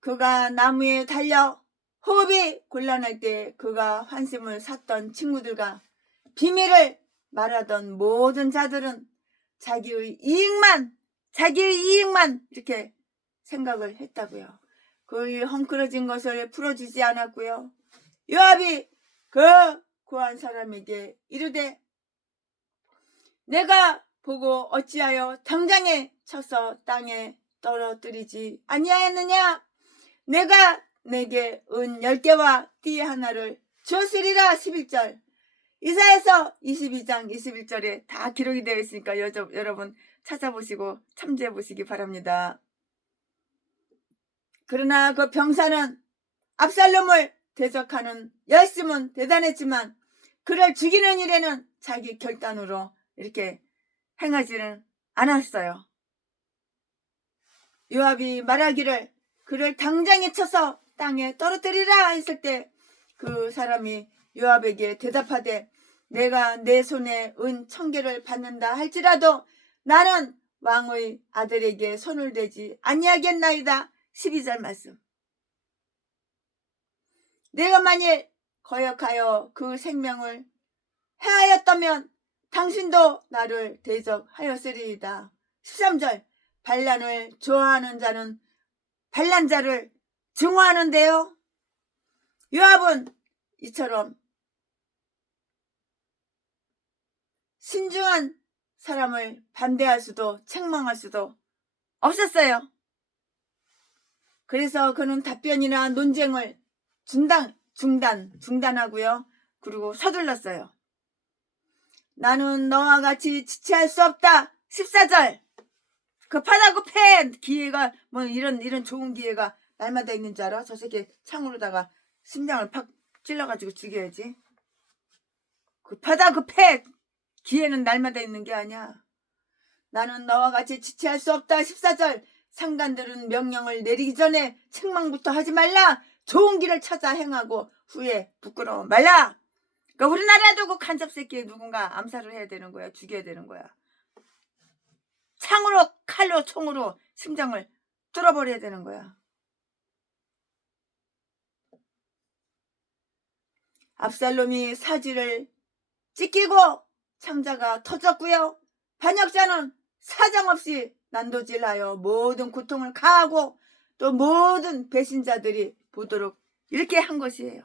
그가 나무에 달려 호흡이 곤란할 때 그가 환심을 샀던 친구들과 비밀을 말하던 모든 자들은 자기의 이익만 이렇게 생각을 했다고요. 그의 헝클어진 것을 풀어주지 않았고요. 요압이 그 고한 사람에게 이르되 내가 보고 어찌하여 당장에 쳐서 땅에 떨어뜨리지 아니하였느냐? 내가 내게 은 10개와 띠 하나를 주었으리라. 11절. 이사야서 22장 21절에 다 기록이 되어 있으니까 여러분 찾아보시고 참조해 보시기 바랍니다. 그러나 그 병사는 압살롬을 대적하는 열심은 대단했지만 그를 죽이는 일에는 자기 결단으로 이렇게 행하지는 않았어요. 요압이 말하기를 그를 당장에 쳐서 땅에 떨어뜨리라 했을 때 그 사람이 요압에게 대답하되 내가 내 손에 은 1000개를 받는다 할지라도 나는 왕의 아들에게 손을 대지 아니하겠나이다. 12절 말씀. 내가 만일 거역하여 그 생명을 해하였다면 당신도 나를 대적하였으리이다. 13절. 반란을 좋아하는 자는 반란자를 증오하는데요. 요압은 이처럼 신중한 사람을 반대할 수도 책망할 수도 없었어요. 그래서 그는 답변이나 논쟁을 중단하고요. 그리고 서둘렀어요. 나는 너와 같이 지체할 수 없다. 14절. 급하다 급해. 기회가 뭐 이런 좋은 기회가 날마다 있는 줄 알아? 저 새끼 창으로다가 심장을 팍 찔러가지고 죽여야지. 급하다 급해. 기회는 날마다 있는 게 아니야. 나는 너와 같이 지체할 수 없다. 14절. 상관들은 명령을 내리기 전에 책망부터 하지 말라. 좋은 길을 찾아 행하고 후에 부끄러워 말라. 그러니까 우리나라도 그 간첩 새끼 누군가 암살을 해야 되는 거야. 죽여야 되는 거야. 창으로 칼로 총으로 심장을 뚫어버려야 되는 거야. 압살롬이 사지를 찢기고 창자가 터졌고요. 반역자는 사정없이 난도질하여 모든 고통을 가하고 또 모든 배신자들이 보도록 이렇게 한 것이에요.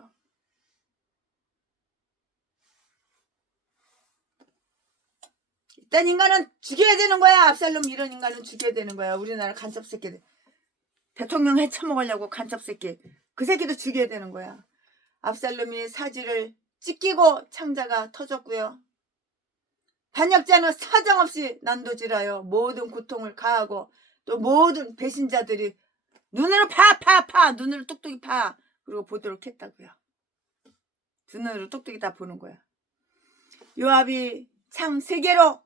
일단 인간은 죽여야 되는 거야. 압살롬 이런 인간은 죽여야 되는 거야. 우리나라 간첩 새끼들. 대통령 해쳐먹으려고 간첩 새끼. 그 새끼도 죽여야 되는 거야. 압살롬이 사지를 찢기고 창자가 터졌고요. 반역자는 사정없이 난도질하여 모든 고통을 가하고 또 모든 배신자들이 눈으로 눈으로 똑똑히 파. 그리고 보도록 했다고요. 눈으로 똑똑히 다 보는 거야. 요압이 창 3개로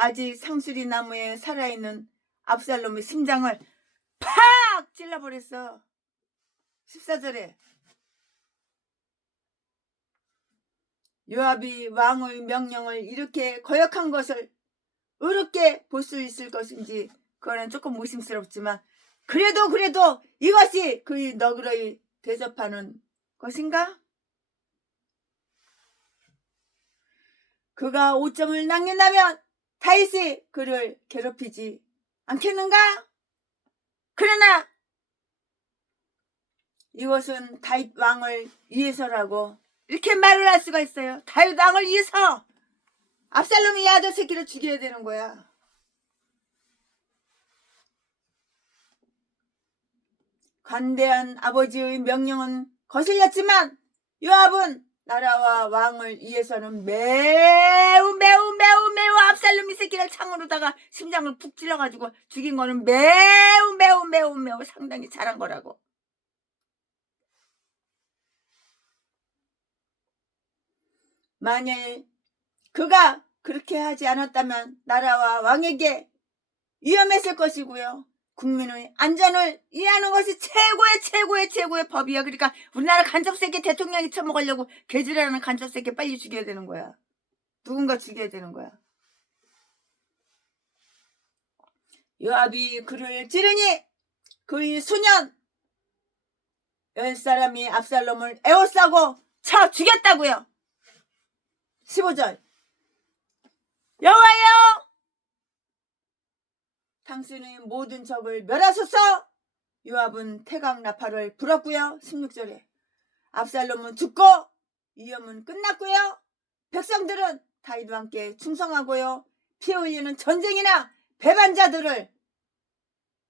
아직 상수리 나무에 살아있는 압살롬의 심장을 팍 찔러버렸어. 14절에 요압이 왕의 명령을 이렇게 거역한 것을 어렵게 볼 수 있을 것인지 그거는 조금 의심스럽지만 그래도 이것이 그의 너그러이 대접하는 것인가? 그가 오점을 남긴다면 다윗이 그를 괴롭히지 않겠는가? 그러나 이것은 다윗 왕을 위해서라고 이렇게 말을 할 수가 있어요. 다윗 왕을 위해서 압살롬이 이 아들 새끼를 죽여야 되는 거야. 관대한 아버지의 명령은 거슬렸지만 요압은 나라와 왕을 위해서는 매우 압살롬 이 새끼를 창으로다가 심장을 푹 찔러가지고 죽인 거는 매우 상당히 잘한 거라고. 만일 그가 그렇게 하지 않았다면 나라와 왕에게 위험했을 것이고요. 국민의 안전을 위하는 것이 최고의 법이야. 그러니까 우리나라 간접새끼 대통령이 처먹으려고 개질하는 간접새끼 빨리 죽여야 되는 거야. 누군가 죽여야 되는 거야. 요압이 그를 찌르니 그의 소년 10사람이 압살롬을 에워싸고 쳐 죽였다고요. 15절 여호와여 당신의 모든 적을 멸하소서. 요압은 태강 나팔을 불었고요. 16절에 압살롬은 죽고 위험은 끝났고요. 백성들은 다윗과 함께 충성하고요. 피 흘리는 전쟁이나 배반자들을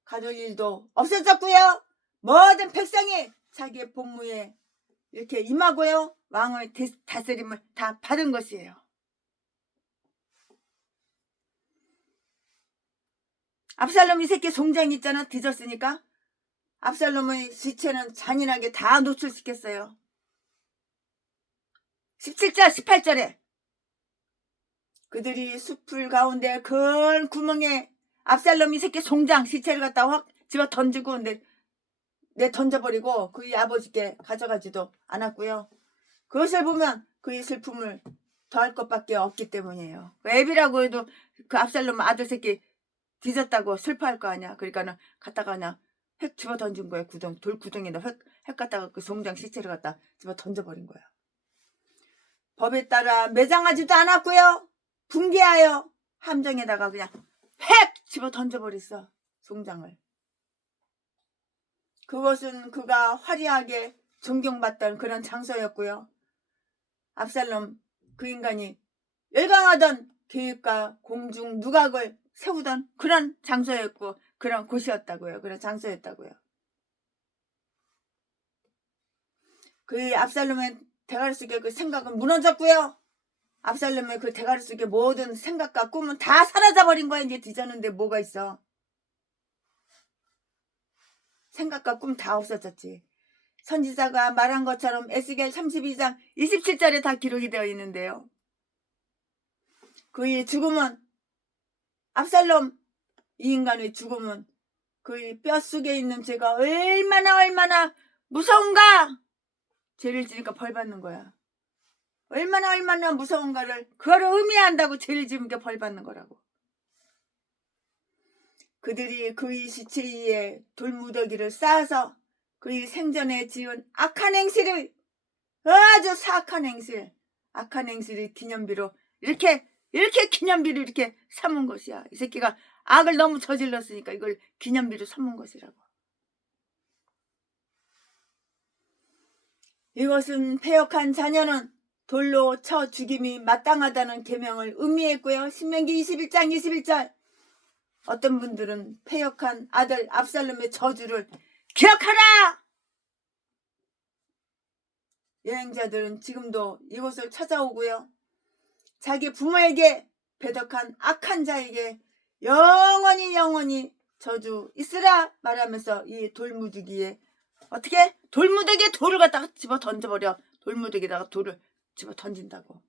가둘 일도 없어졌고요. 모든 백성이 자기의 복무에 이렇게 임하고요. 왕의 다스림을 다 받은 것이에요. 압살롬 이 새끼 송장 있잖아. 뒤졌으니까 압살롬의 시체는 잔인하게 다 노출시켰어요. 17절 18절에 그들이 숲을 가운데 큰 구멍에 압살롬 이 새끼 송장 시체를 갖다 확 집어 던지고 내 던져버리고 그의 아버지께 가져가지도 않았고요. 그것을 보면 그의 슬픔을 더할 것밖에 없기 때문이에요. 애비라고 해도 그 압살롬 아들 새끼 뒤졌다고 슬퍼할 거 아니야. 그러니까는 갖다가 그냥 획 집어 던진 거예요. 돌 구덩이에다 획 갖다가 그 송장 시체를 갖다 집어 던져버린 거야. 법에 따라 매장하지도 않았고요. 붕괴하여 함정에다가 그냥 획 집어 던져버렸어. 송장을. 그것은 그가 화려하게 존경받던 그런 장소였고요. 압살롬 그 인간이 열광하던 계획과 공중 누각을 세우던 그런 장소였고 그런 곳이었다고요. 그런 장소였다고요. 그 압살롬의 대가리 속에 그 생각은 무너졌고요. 압살롬의 그 대가리 속에 모든 생각과 꿈은 다 사라져버린 거야. 이제 뒤졌는데 뭐가 있어. 생각과 꿈 다 없어졌지. 선지자가 말한 것처럼 에스겔 32장 27절에 다 기록이 되어 있는데요. 그의 죽음은 압살롬 이 인간의 죽음은 그의 뼛속에 있는 죄가 얼마나 무서운가. 죄를 지니까 벌 받는 거야. 얼마나 무서운가를 그거를 의미한다고 죄를 지은 게 벌 받는 거라고. 그들이 그의 시체 위에 돌무더기를 쌓아서 그의 생전에 지은 악한 행실을 아주 사악한 행실 악한 행실의 기념비로 이렇게 기념비로 이렇게 삼은 것이야. 이 새끼가 악을 너무 저질렀으니까 이걸 기념비로 삼은 것이라고. 이것은 패역한 자녀는 돌로 쳐 죽임이 마땅하다는 계명을 의미했고요. 신명기 21장 21절 어떤 분들은 패역한 아들 압살롬의 저주를 기억하라. 여행자들은 지금도 이곳을 찾아오고요. 자기 부모에게 배덕한 악한 자에게 영원히 저주 있으라 말하면서 이 돌무더기에 어떻게 돌무더기에 돌을 갖다가 집어 던져버려. 돌무더기에다가 돌을 집어 던진다고.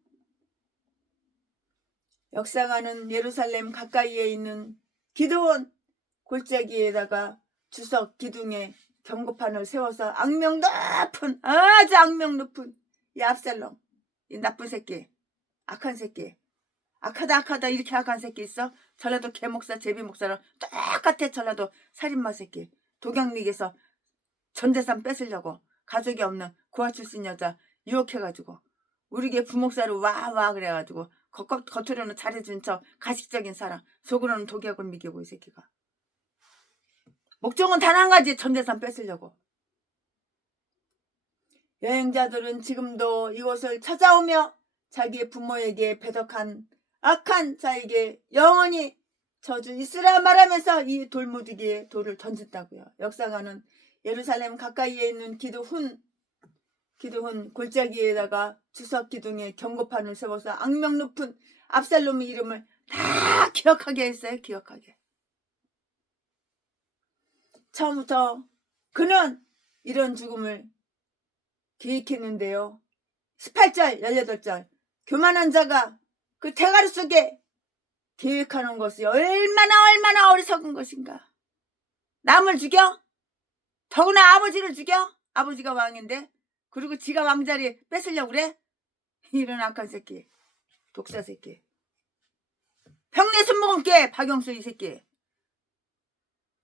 역사가는 예루살렘 가까이에 있는 기드온 골짜기에다가 주석 기둥에 경고판을 세워서 악명 높은, 아주 악명 높은 이 압살롬, 이 나쁜 새끼, 악한 새끼, 악하다 이렇게 악한 새끼 있어? 전라도 개목사 제비목사랑 똑같아. 전라도 살인마 새끼. 독양릭에서 전재산 뺏으려고 가족이 없는 고아 출신 여자 유혹해가지고 우리 게 부목사로 와 그래가지고 겉으로는 잘해준 척 가식적인 사람, 속으로는 독약을 미기고 이 새끼가. 목적은 단 한 가지, 전재산 뺏으려고. 여행자들은 지금도 이곳을 찾아오며 자기의 부모에게 배덕한 악한 자에게 영원히 저주 있으라 말하면서 이 돌무더기에 돌을 던진다고요. 역사가는 예루살렘 가까이에 있는 기드훈 골짜기에다가 주석 기둥에 경고판을 세워서 악명 높은 압살롬의 이름을 다 기억하게 했어요. 기억하게. 처음부터 그는 이런 죽음을 계획했는데요. 18절 18절 교만한 자가 그 대가리 속에 계획하는 것이 얼마나 어리석은 것인가. 남을 죽여? 더구나 아버지를 죽여? 아버지가 왕인데. 그리고 지가 왕자리 뺏으려고 그래? 이런 악한 새끼, 독사 새끼. 평내 손목음깨 박영수 이 새끼.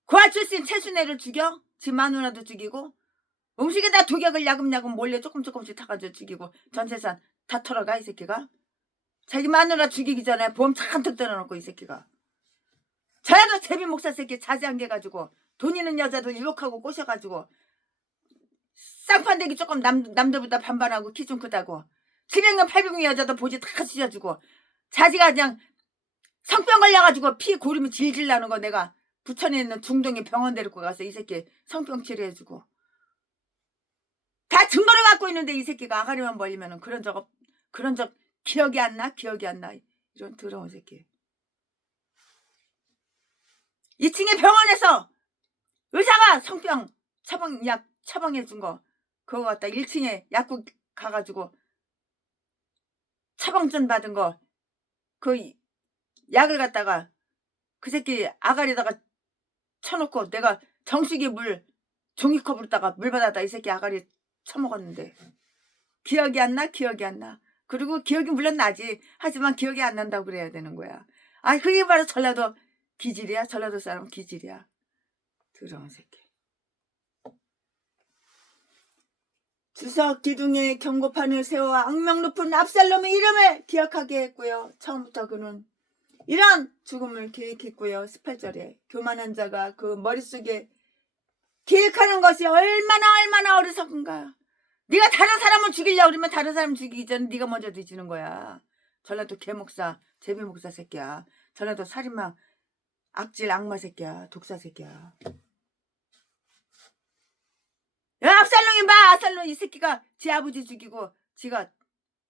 고아 출신 최순애를 죽여? 지 마누라도 죽이고 음식에다 독약을 야금야금 몰래 조금씩 타가지고 죽이고 전재산 다 털어가 이 새끼가. 자기 마누라 죽이기 전에 보험 잔뜩 들어놓고 이 새끼가. 저야도 제비 목사 새끼 자세한 게 가지고 돈 있는 여자들 유혹하고 꼬셔가지고 쌍판대기 조금 남들보다 반반하고 키 좀 크다고 700년 800년 여자도 보지 다 찢어주고 자지가 그냥 성병 걸려가지고 피 고름이 질질 나는 거 내가 부천에 있는 중동에 병원 데리고 가서 이 새끼 성병 치료해주고 다 증거를 갖고 있는데 이 새끼가 아가리만 벌리면은 그런 적 기억이 안 나? 이런 더러운 새끼. 2층에 병원에서 의사가 성병 약 처방해준 거 그거 갖다 1층에 약국 가가지고 처방전 받은 거 그 약을 갖다가 그 새끼 아가리에다가 쳐놓고 내가 정수기 물 종이컵으로다가 물 받아다 이 새끼 아가리 쳐먹었는데 기억이 안 나? 그리고 기억이 물론 나지. 하지만 기억이 안 난다고 그래야 되는 거야. 아, 그게 바로 전라도 기질이야. 전라도 사람 기질이야. 더러운 새끼. 주석 기둥에 경고판을 세워 악명 높은 압살롬의 이름을 기억하게 했고요. 처음부터 그는 이런 죽음을 계획했고요. 18절에 교만한 자가 그 머릿속에 계획하는 것이 얼마나 어리석은가. 네가 다른 사람을 죽이려고 그러면 다른 사람 죽이기 전에 네가 먼저 뒤지는 거야. 전라도 개목사 제비목사 새끼야. 전라도 살인마 악질 악마 새끼야. 독사 새끼야. 야, 압살롬이 봐. 압살롬 이 새끼가 지 아버지 죽이고 지가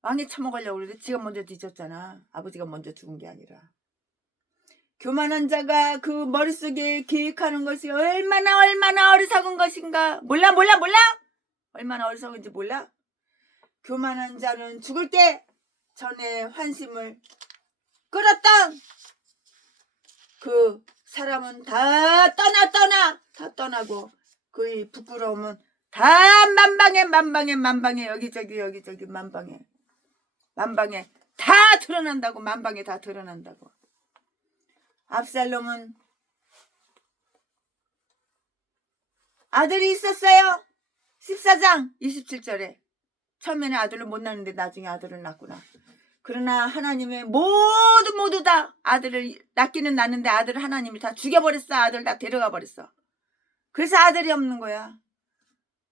왕에 처먹으려고 그러는데 지가 먼저 뒤졌잖아. 아버지가 먼저 죽은 게 아니라. 교만한 자가 그 머릿속에 계획하는 것이 얼마나 어리석은 것인가. 몰라? 얼마나 어리석은지 몰라? 교만한 자는 죽을 때 전에 환심을 끌었던 그 사람은 다 떠나고 그의 부끄러움은 다 만방에 여기저기 만방에 다 드러난다고. 만방에 다 드러난다고. 압살롬은 아들이 있었어요. 14장 27절에 처음에는 아들을 못 낳는데 나중에 아들을 낳구나. 그러나 하나님의 모두 다 아들을 낳기는 낳는데 아들을 하나님이 다 죽여버렸어. 아들 다 데려가 버렸어. 그래서 아들이 없는 거야.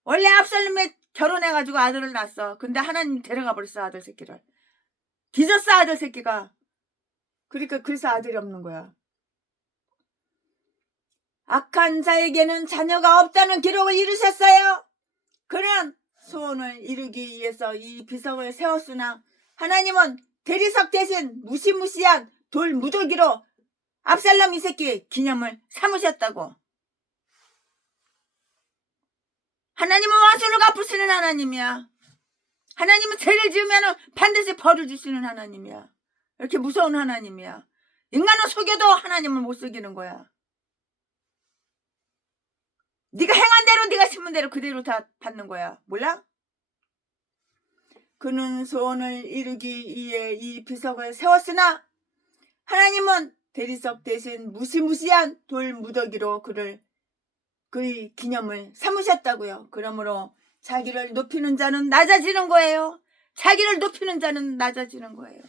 원래 압살롬이 결혼해가지고 아들을 낳았어. 근데 하나님이 데려가 버렸어. 아들 새끼를 뒤졌어. 아들 새끼가. 그래서 아들이 없는 거야. 악한 자에게는 자녀가 없다는 기록을 이루셨어요. 그는 소원을 이루기 위해서 이 비석을 세웠으나 하나님은 대리석 대신 무시무시한 돌 무더기로 압살롬 이 새끼 기념을 삼으셨다고. 하나님은 원수를 갚으시는 하나님이야. 하나님은 죄를 지으면 반드시 벌을 주시는 하나님이야. 이렇게 무서운 하나님이야. 인간은 속여도 하나님은 못 속이는 거야. 네가 행한 대로 네가 심은 대로 그대로 다 받는 거야. 몰라? 그는 소원을 이루기 위해 이 비석을 세웠으나 하나님은 대리석 대신 무시무시한 돌 무더기로 그의 기념을 삼으셨다고요. 그러므로 자기를 높이는 자는 낮아지는 거예요. 자기를 높이는 자는 낮아지는 거예요.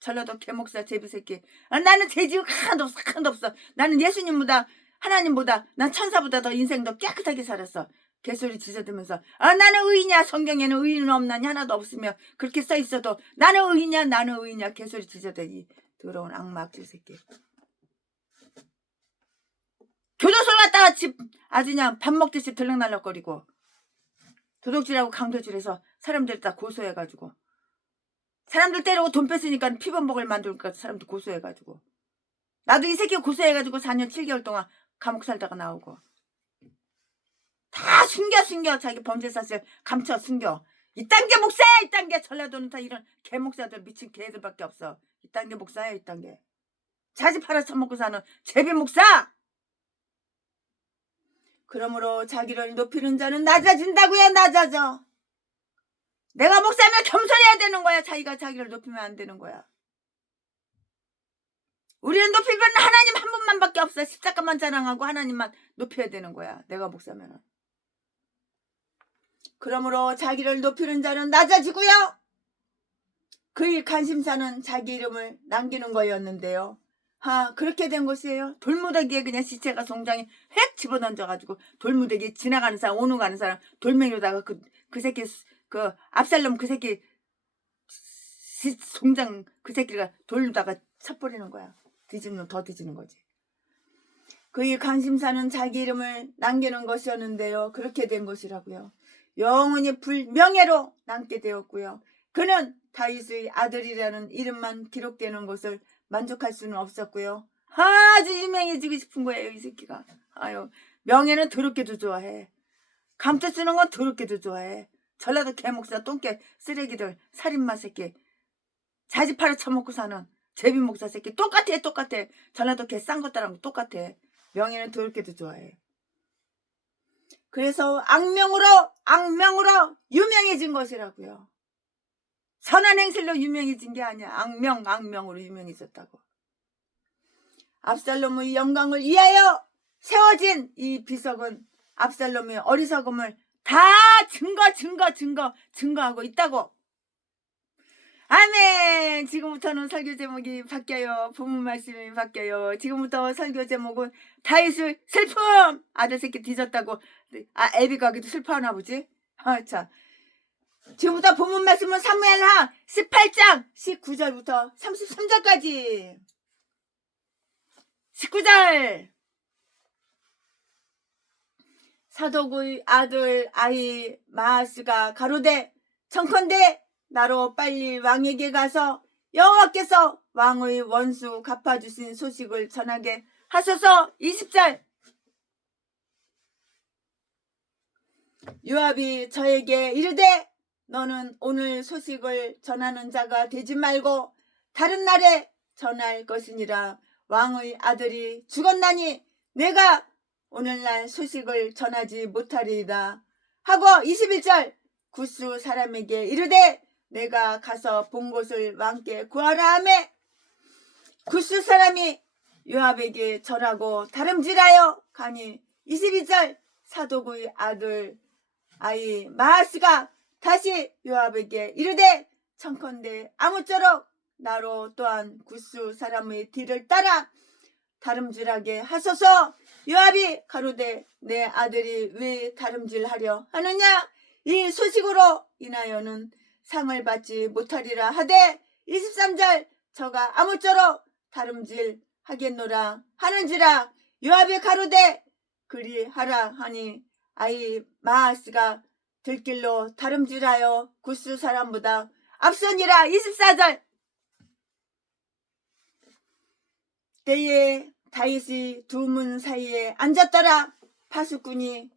전라도 개목사 제비새끼. 나는 죄지가 하나도 없어. 나는 예수님보다 하나님보다 난 천사보다 더 인생 더 깨끗하게 살았어. 개소리 지저대면서 나는 의인이야. 성경에는 의인은 없나니 하나도 없으며 그렇게 써있어도 나는 의인이야 개소리 지저대니 더러운 악마 악질 새끼. 교도소 갔다가 집 아주 그냥 밥 먹듯이 들락날락거리고 도둑질하고 강도질해서 사람들 다 고소해가지고 사람들 때리고 돈 뺐으니까 피범벅을 만들까 사람들 고소해가지고 나도 이 새끼 고소해가지고 4년 7개월 동안 감옥 살다가 나오고 다 숨겨 자기 범죄 사실 감춰 숨겨. 이딴 게 목사야. 이딴 게 전라도는 다 이런 개목사들 미친 개들밖에 없어. 이딴 게 목사야. 이딴 게 자지 팔아 처먹고 사는 제비 목사. 그러므로 자기를 높이는 자는 낮아진다고요. 낮아져. 내가 목사면 겸손해야 되는 거야. 자기가 자기를 높이면 안 되는 거야. 우리는 높이면 하나님 한 분만밖에 없어. 십자가만 자랑하고 하나님만 높여야 되는 거야. 내가 목사면은. 그러므로 자기를 높이는 자는 낮아지고요. 그의 관심사는 자기 이름을 남기는 거였는데요. 그렇게 된 것이에요. 돌무더기에 그냥 시체가 송장에 획 집어던져가지고 돌무더기 지나가는 사람 오는 가는 사람 돌멩이로다가 그 새끼 그 압살롬 그 새끼 송장 그 새끼가 돌로다가 쳐버리는 거야. 더 뒤지는 거지. 그의 관심사는 자기 이름을 남기는 것이었는데요. 그렇게 된 것이라고요. 영원히 명예로 남게 되었고요. 그는 다윗의 아들이라는 이름만 기록되는 것을 만족할 수는 없었고요. 아주 유명해지고 싶은 거예요. 이 새끼가. 명예는 더럽게도 좋아해. 감투 쓰는 건 더럽게도 좋아해. 전라도 개목사 똥개 쓰레기들 살인마 새끼 자지 팔아 처먹고 사는 제비 목사 새끼 똑같아. 전라도 개 싼 것들하고 똑같아. 명예는 더럽게도 좋아해. 그래서 악명으로 유명해진 것이라고요. 선한 행실로 유명해진 게 아니야. 악명으로 유명해졌다고. 압살롬의 영광을 위하여 세워진 이 비석은 압살롬의 어리석음을 다 증거하고 있다고. 아멘. 지금부터는 설교 제목이 바뀌어요. 본문 말씀이 바뀌어요. 지금부터 설교 제목은 다윗의 슬픔. 아들 새끼 뒤졌다고. 애비가 그래도 슬퍼하나 보지. 자, 지금부터 본문 말씀은 사무엘하 18장 19절부터 33절까지. 19절. 사독의 아들 아히마아스가 가로되 청컨대 나로 빨리 왕에게 가서 여호와께서 왕의 원수 갚아주신 소식을 전하게 하소서. 20절. 요압이 저에게 이르되 너는 오늘 소식을 전하는 자가 되지 말고 다른 날에 전할 것이니라. 왕의 아들이 죽었나니 내가 오늘날 소식을 전하지 못하리이다 하고 21절. 구스 사람에게 이르되 내가 가서 본 곳을 왕께 구하라 하매 구스 사람이 요압에게 절하고 다름질하여 가니 22절. 사독의 아들 아히마아스가 다시 요압에게 이르되 청컨대 아무쪼록 나로 또한 구스 사람의 뒤를 따라 다름질하게 하소서. 요압이 가로되 내 아들이 왜 다름질하려 하느냐. 이 소식으로 인하여는 상을 받지 못하리라 하되 23절. 저가 아무쪼록 다름질 하겠노라 하는지라. 요압이 가로되 그리하라 하니 아히마아스가 들길로 다름질하여 구스 사람보다 앞서니라. 24절. 때에 다윗이 두 문 사이에 앉았더라. 파수꾼이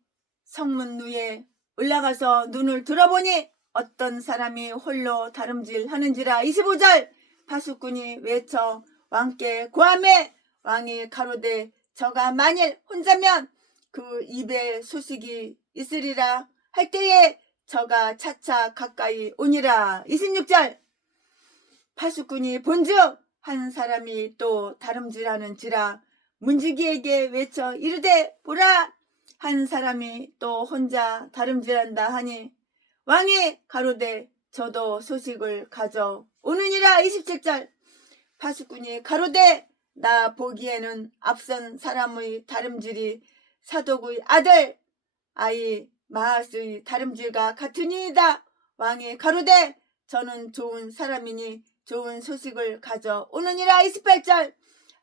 성문 위에 올라가서 눈을 들어보니 어떤 사람이 홀로 다름질 하는지라. 25절. 파수꾼이 외쳐 왕께 고하매 왕이 가로되 저가 만일 혼자면 그 입에 소식이 있으리라 할 때에 저가 차차 가까이 오니라. 26절 파수꾼이 본즉 한 사람이 또 다름질하는지라 문지기에게 외쳐 이르되 보라 한 사람이 또 혼자 다름질한다 하니 왕이 가로되 저도 소식을 가져오느니라. 27절 파수꾼이 가로되 나 보기에는 앞선 사람의 다름질이 사독의 아들 아이 마하스의 다름질과 같으니이다. 왕이 가로되 저는 좋은 사람이니 좋은 소식을 가져오느니라. 28절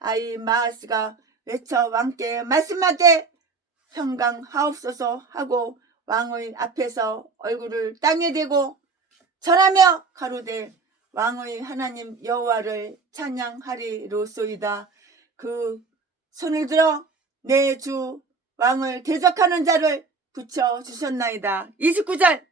아이 마하스가 외쳐 왕께 말씀하되 평강하옵소서 하고 왕의 앞에서 얼굴을 땅에 대고 절하며 가로되 왕의 하나님 여호와를 찬양하리로소이다. 그 손을 들어 내 주 왕을 대적하는 자를 붙여주셨나이다. 29절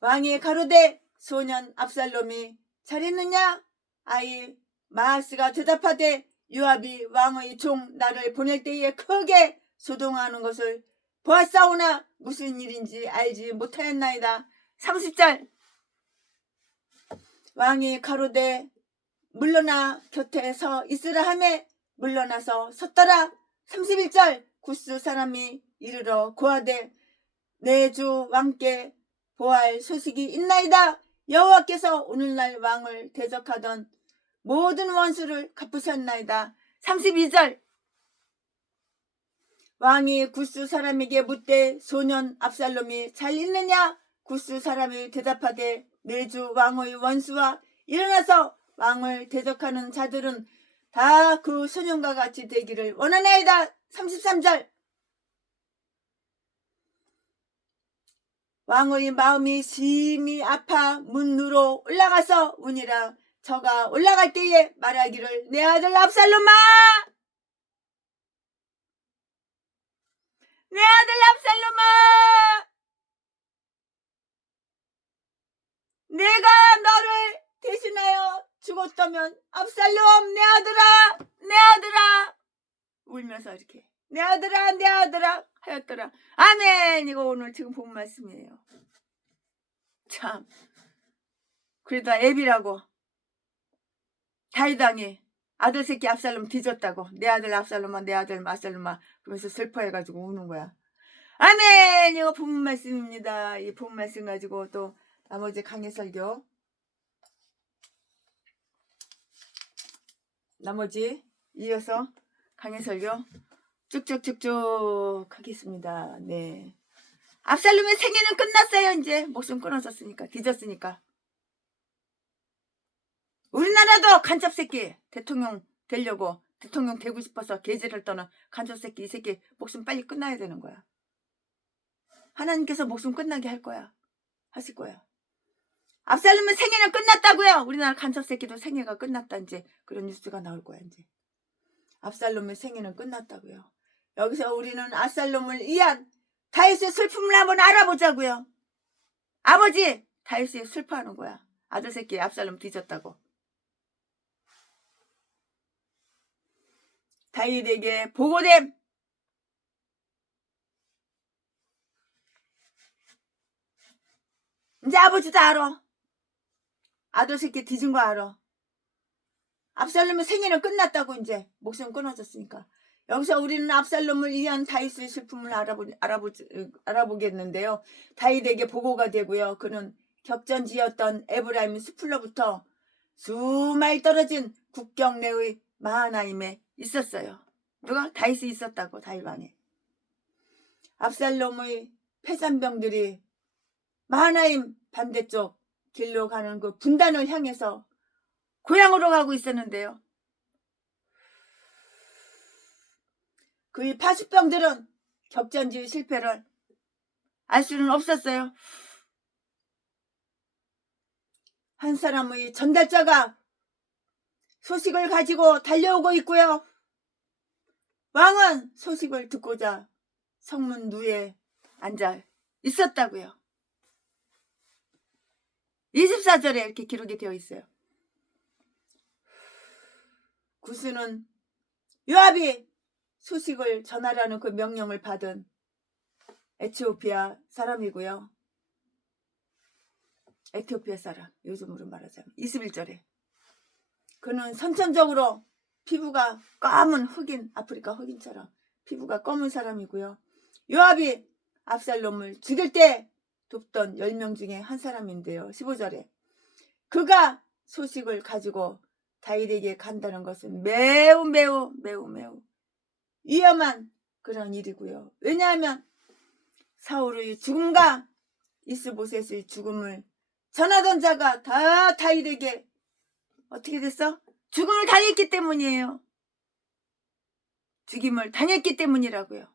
왕이 가로되 소년 압살롬이 잘했느냐? 아이 마하스가 대답하되 요압이 왕의 종 나를 보낼 때에 크게 소동하는 것을 보았사오나 무슨 일인지 알지 못하였나이다. 30절 왕이 가로되 물러나 곁에 서 있으라 하매 물러나서 섰더라. 31절 구스 사람이 이르러 고하되 내 주 왕께 보할 소식이 있나이다. 여호와께서 오늘날 왕을 대적하던 모든 원수를 갚으셨나이다. 32절 왕이 구스 사람에게 묻되 소년 압살롬이 잘 있느냐? 구스 사람이 대답하되 내 주 왕의 원수와 일어나서 왕을 대적하는 자들은 다 그 소년과 같이 되기를 원하나이다. 33절 왕의 마음이 심히 아파 문으로 올라가서 우니라. 저가 올라갈 때에 말하기를 내 아들 압살롬아 내 아들 압살롬아 내가 너를 대신하여 죽었다면 압살롬 내 아들아 내 아들아 울면서 이렇게 내 아들아 내 아들아 하였더라. 아멘. 이거 오늘 지금 본 말씀이에요. 참 그래도 애비라고 다윗왕이 아들 새끼 압살롬 뒤졌다고 내 아들 압살롬아 내 아들 압살롬아 그러면서 슬퍼해가지고 우는 거야. 아멘. 이거 본 말씀입니다. 이 본 말씀 가지고 또 나머지 강해설교 나머지 이어서 강해설교 쭉쭉쭉쭉 하겠습니다. 네. 압살롬의 생애는 끝났어요. 이제 목숨 끊어졌으니까 뒤졌으니까. 우리나라도 간첩새끼 대통령 되려고 대통령 되고 싶어서 계제를 떠는 간첩새끼 이 새끼 목숨 빨리 끝나야 되는 거야. 하나님께서 목숨 끝나게 할 거야. 하실 거야. 압살롬의 생애는 끝났다고요. 우리나라 간첩새끼도 생애가 끝났다 이제 그런 뉴스가 나올 거야 이제. 압살롬의 생애는 끝났다고요. 여기서 우리는 압살롬을 위한 다윗의 슬픔을 한번 알아보자고요. 아버지 다윗이 슬퍼하는 거야. 아들 새끼 압살롬 뒤졌다고. 다윗에게 보고됨. 이제 아버지도 알아. 아들 새끼 뒤진 거 알아. 압살롬의 생애는 끝났다고 이제 목숨 끊어졌으니까. 여기서 우리는 압살롬을 위한 다윗의 슬픔을 알아보겠는데요. 다윗에게 보고가 되고요. 그는 격전지였던 에브라임 숲으로부터 수마일 떨어진 국경 내의 마하나임에 있었어요. 누가? 다윗이 있었다고. 다윗왕에. 압살롬의 패잔병들이 마하나임 반대쪽 길로 가는 그 분단을 향해서 고향으로 가고 있었는데요. 그의 파수병들은 격전지 실패를 알 수는 없었어요. 한 사람의 전달자가 소식을 가지고 달려오고 있고요. 왕은 소식을 듣고자 성문 누에 앉아 있었다고요. 24절에 이렇게 기록이 되어 있어요. 구스는 요압이 소식을 전하라는 그 명령을 받은 에티오피아 사람이고요. 에티오피아 사람, 요즘으로 말하자면 21절에 그는 선천적으로 피부가 검은 흑인, 아프리카 흑인처럼 피부가 검은 사람이고요. 요압이 압살롬을 죽일 때 돕던 10명 중에 한 사람인데요. 15절에 그가 소식을 가지고 다윗에게 간다는 것은 매우 위험한 그런 일이고요. 왜냐하면 사울의 죽음과 이스보셋의 죽음을 전하던 자가 다 다윗에게 어떻게 됐어? 죽음을 당했기 때문이에요. 죽임을 당했기 때문이라고요.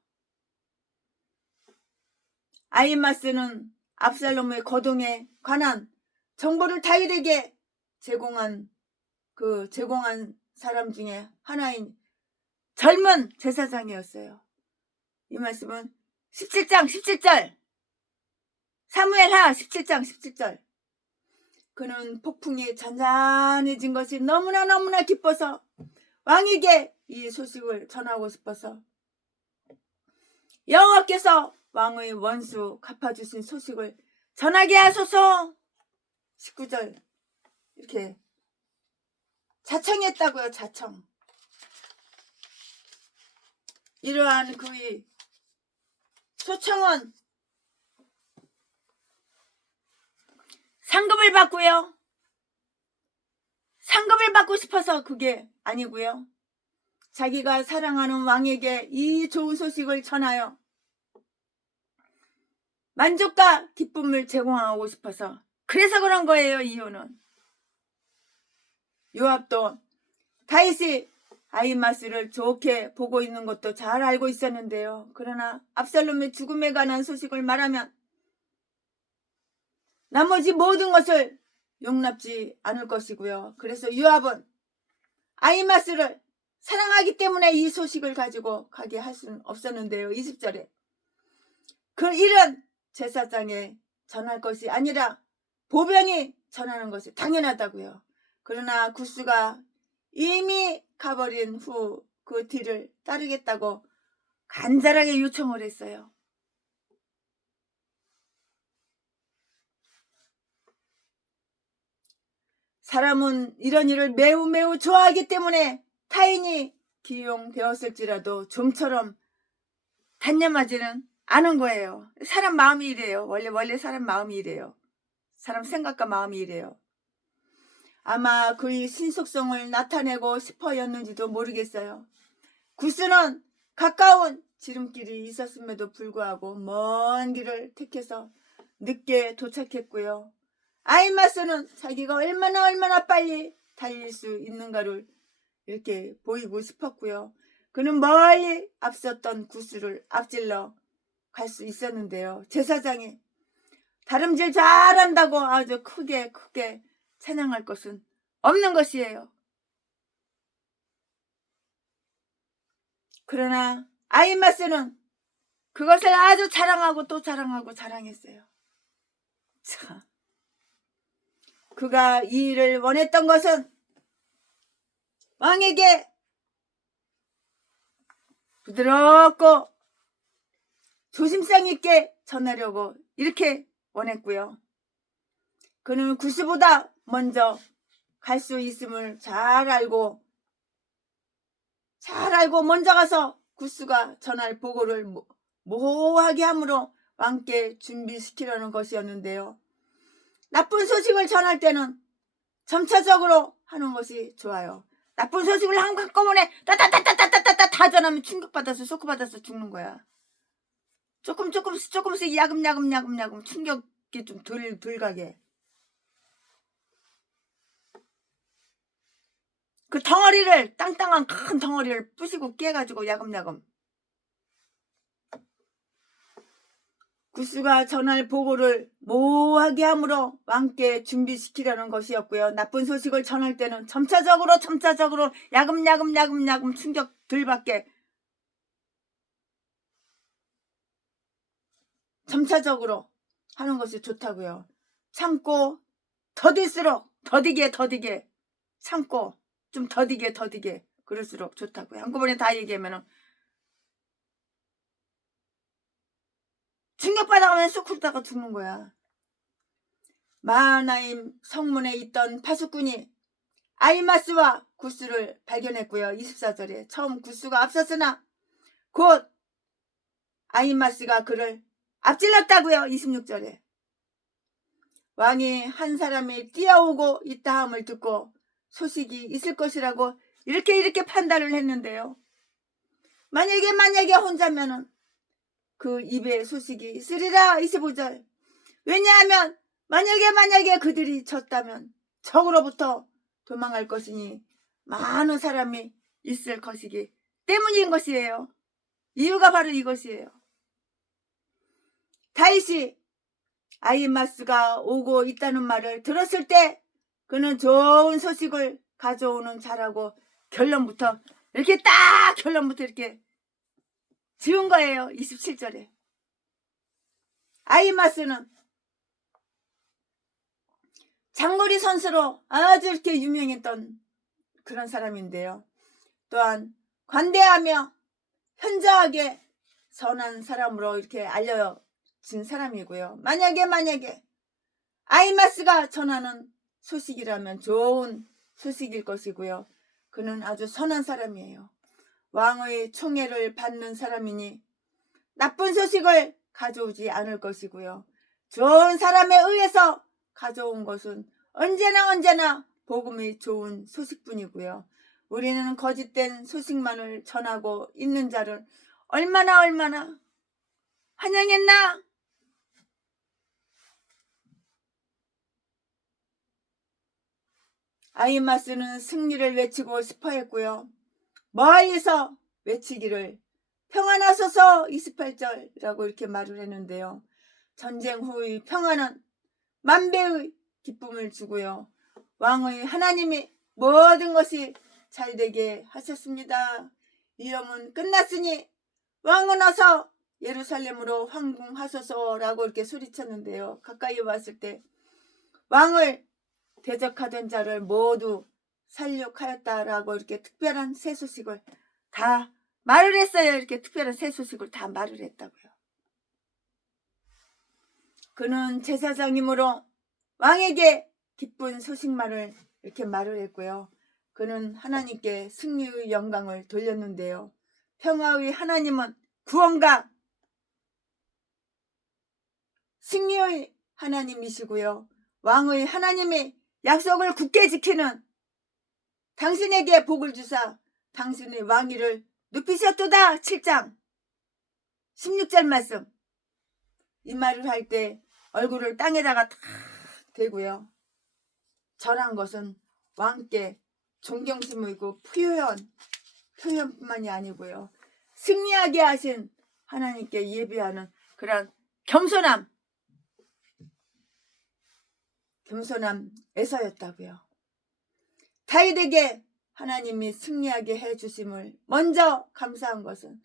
아히마스는 압살롬의 거동에 관한 정보를 다윗에게 제공한 사람 중에 하나인 젊은 제사장이었어요. 이 말씀은 17절 사무엘하 17장 17절 그는 폭풍이 잔잔해진 것이 너무나 기뻐서 왕에게 이 소식을 전하고 싶어서 여호와께서 왕의 원수 갚아주신 소식을 전하게 하소서 19절 이렇게 자청했다고요. 자청. 이러한 그의 소청은 상급을 받고요. 상급을 받고 싶어서 그게 아니고요. 자기가 사랑하는 왕에게 이 좋은 소식을 전하여 만족과 기쁨을 제공하고 싶어서 그래서 그런 거예요. 이유는 요압도 다윗이 아히마스를 좋게 보고 있는 것도 잘 알고 있었는데요. 그러나 압살롬의 죽음에 관한 소식을 말하면 나머지 모든 것을 용납지 않을 것이고요. 그래서 요압은 아히마스를 사랑하기 때문에 이 소식을 가지고 가게 할 수는 없었는데요. 20절에 그 일은 제사장에 전할 것이 아니라 보병이 전하는 것이 당연하다고요. 그러나 구스가 이미 가버린 후 그 뒤를 따르겠다고 간절하게 요청을 했어요. 사람은 이런 일을 매우 좋아하기 때문에 타인이 기용되었을지라도 좀처럼 단념하지는 않은 거예요. 사람 마음이 이래요. 원래 사람 마음이 이래요. 사람 생각과 마음이 이래요. 아마 그의 신속성을 나타내고 싶어였는지도 모르겠어요. 구스는 가까운 지름길이 있었음에도 불구하고 먼 길을 택해서 늦게 도착했고요. 아히마스는 자기가 얼마나 빨리 달릴 수 있는가를 이렇게 보이고 싶었고요. 그는 멀리 앞섰던 구스를 앞질러 갈 수 있었는데요. 제사장이 다름질 잘한다고 아주 크게 찬양할 것은 없는 것이에요. 그러나 아히마스는 그것을 아주 자랑하고 또 자랑했어요. 참. 그가 이 일을 원했던 것은 왕에게 부드럽고 조심성 있게 전하려고 이렇게 원했고요. 그는 구스보다 먼저 갈 수 있음을 잘 알고 먼저 가서 구스가 전할 보고를 모호하게 함으로 왕께 준비시키려는 것이었는데요. 나쁜 소식을 전할 때는 점차적으로 하는 것이 좋아요. 나쁜 소식을 한꺼번에 따따따따따따따 다 전하면 충격받아서 쇼크받아서 죽는 거야. 조금씩 야금야금 충격이 좀 덜 가게. 그 덩어리를 땅땅한 큰 덩어리를 부시고 깨가지고 야금야금. 구스가 전할 보고를 모호하게 함으로 왕께 준비시키려는 것이었고요. 나쁜 소식을 전할 때는 점차적으로 야금야금 충격 덜 받게 점차적으로 하는 것이 좋다고요. 참고 더딜수록 더디게 참고 좀 더디게 그럴수록 좋다고요. 한꺼번에 다 얘기하면은 충격받아가면 쑥 훑다가 죽는 거야. 마하나임 성문에 있던 파수꾼이 아이마스와 구스를 발견했고요. 24절에 처음 구스가 앞섰으나 곧 아이마스가 그를 앞질렀다고요. 26절에 왕이 한 사람이 뛰어오고 있다 함을 듣고 소식이 있을 것이라고 이렇게 판단을 했는데요. 만약에 혼자면은 그 입에 소식이 있으리라. 25절 왜냐하면 만약에 그들이 졌다면 적으로부터 도망할 것이니 많은 사람이 있을 것이기 때문인 것이에요. 이유가 바로 이것이에요. 다윗이 아히마스가 오고 있다는 말을 들었을 때 그는 좋은 소식을 가져오는 자라고 결론부터 이렇게 지은 거예요. 27절에 아히마스는 장거리 선수로 아주 이렇게 유명했던 그런 사람인데요. 또한 관대하며 현저하게 선한 사람으로 이렇게 알려진 사람이고요. 만약에 아히마스가 전하는 소식이라면 좋은 소식일 것이고요. 그는 아주 선한 사람이에요. 왕의 총애를 받는 사람이니 나쁜 소식을 가져오지 않을 것이고요. 좋은 사람에 의해서 가져온 것은 언제나 복음이 좋은 소식뿐이고요. 우리는 거짓된 소식만을 전하고 있는 자를 얼마나 환영했나? 아히마스는 승리를 외치고 싶어 했고요. 멀리서 외치기를 평안하소서 28절이라고 이렇게 말을 했는데요. 전쟁 후의 평안은 만배의 기쁨을 주고요. 왕의 하나님이 모든 것이 잘되게 하셨습니다. 이름은 끝났으니 왕은 어서 예루살렘으로 황궁하소서라고 이렇게 소리쳤는데요. 가까이 왔을 때 왕을 대적하던 자를 모두 살육하였다라고 이렇게 특별한 새 소식을 다 말을 했어요. 이렇게 특별한 새 소식을 다 말을 했다고요. 그는 제사장이므로 왕에게 기쁜 소식만을 이렇게 말을 했고요. 그는 하나님께 승리의 영광을 돌렸는데요. 평화의 하나님은 구원과 승리의 하나님이시고요. 왕의 하나님이 약속을 굳게 지키는 당신에게 복을 주사 당신의 왕위를 높이셨도다. 7장 16절 말씀. 이 말을 할 때 얼굴을 땅에다가 탁 대고요. 절한 것은 왕께 존경심이고 표현뿐만이 아니고요. 승리하게 하신 하나님께 예배하는 그런 겸손함에서였다고요. 다윗에게 하나님이 승리하게 해주심을 먼저 감사한 것은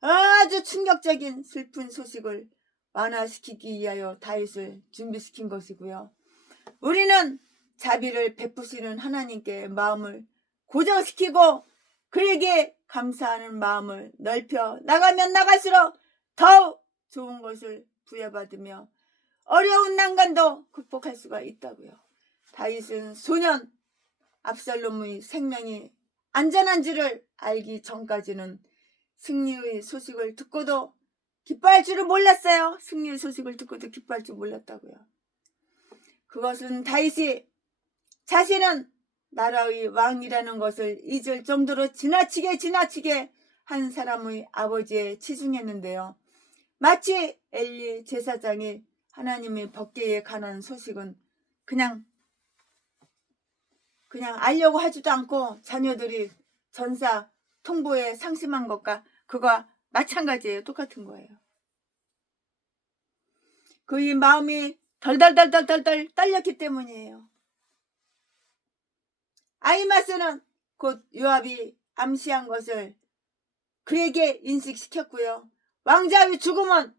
아주 충격적인 슬픈 소식을 완화시키기 위하여 다윗을 준비시킨 것이고요. 우리는 자비를 베푸시는 하나님께 마음을 고정시키고 그에게 감사하는 마음을 넓혀 나가면 나갈수록 더욱 좋은 것을 부여받으며 어려운 난간도 극복할 수가 있다고요. 다윗은 소년 압살롬의 생명이 안전한지를 알기 전까지는 승리의 소식을 듣고도 기뻐할 줄을 몰랐어요. 승리의 소식을 듣고도 기뻐할 줄 몰랐다고요. 그것은 다윗이 자신은 나라의 왕이라는 것을 잊을 정도로 지나치게 한 사람의 아버지에 치중했는데요. 마치 엘리 제사장이 하나님의 법궤에 관한 소식은 그냥 알려고 하지도 않고 자녀들이 전사 통보에 상심한 것과 그거와 마찬가지예요. 똑같은 거예요. 그의 마음이 덜덜 떨렸기 때문이에요. 아히마스는 곧 요압이 암시한 것을 그에게 인식시켰고요. 왕자의 죽음은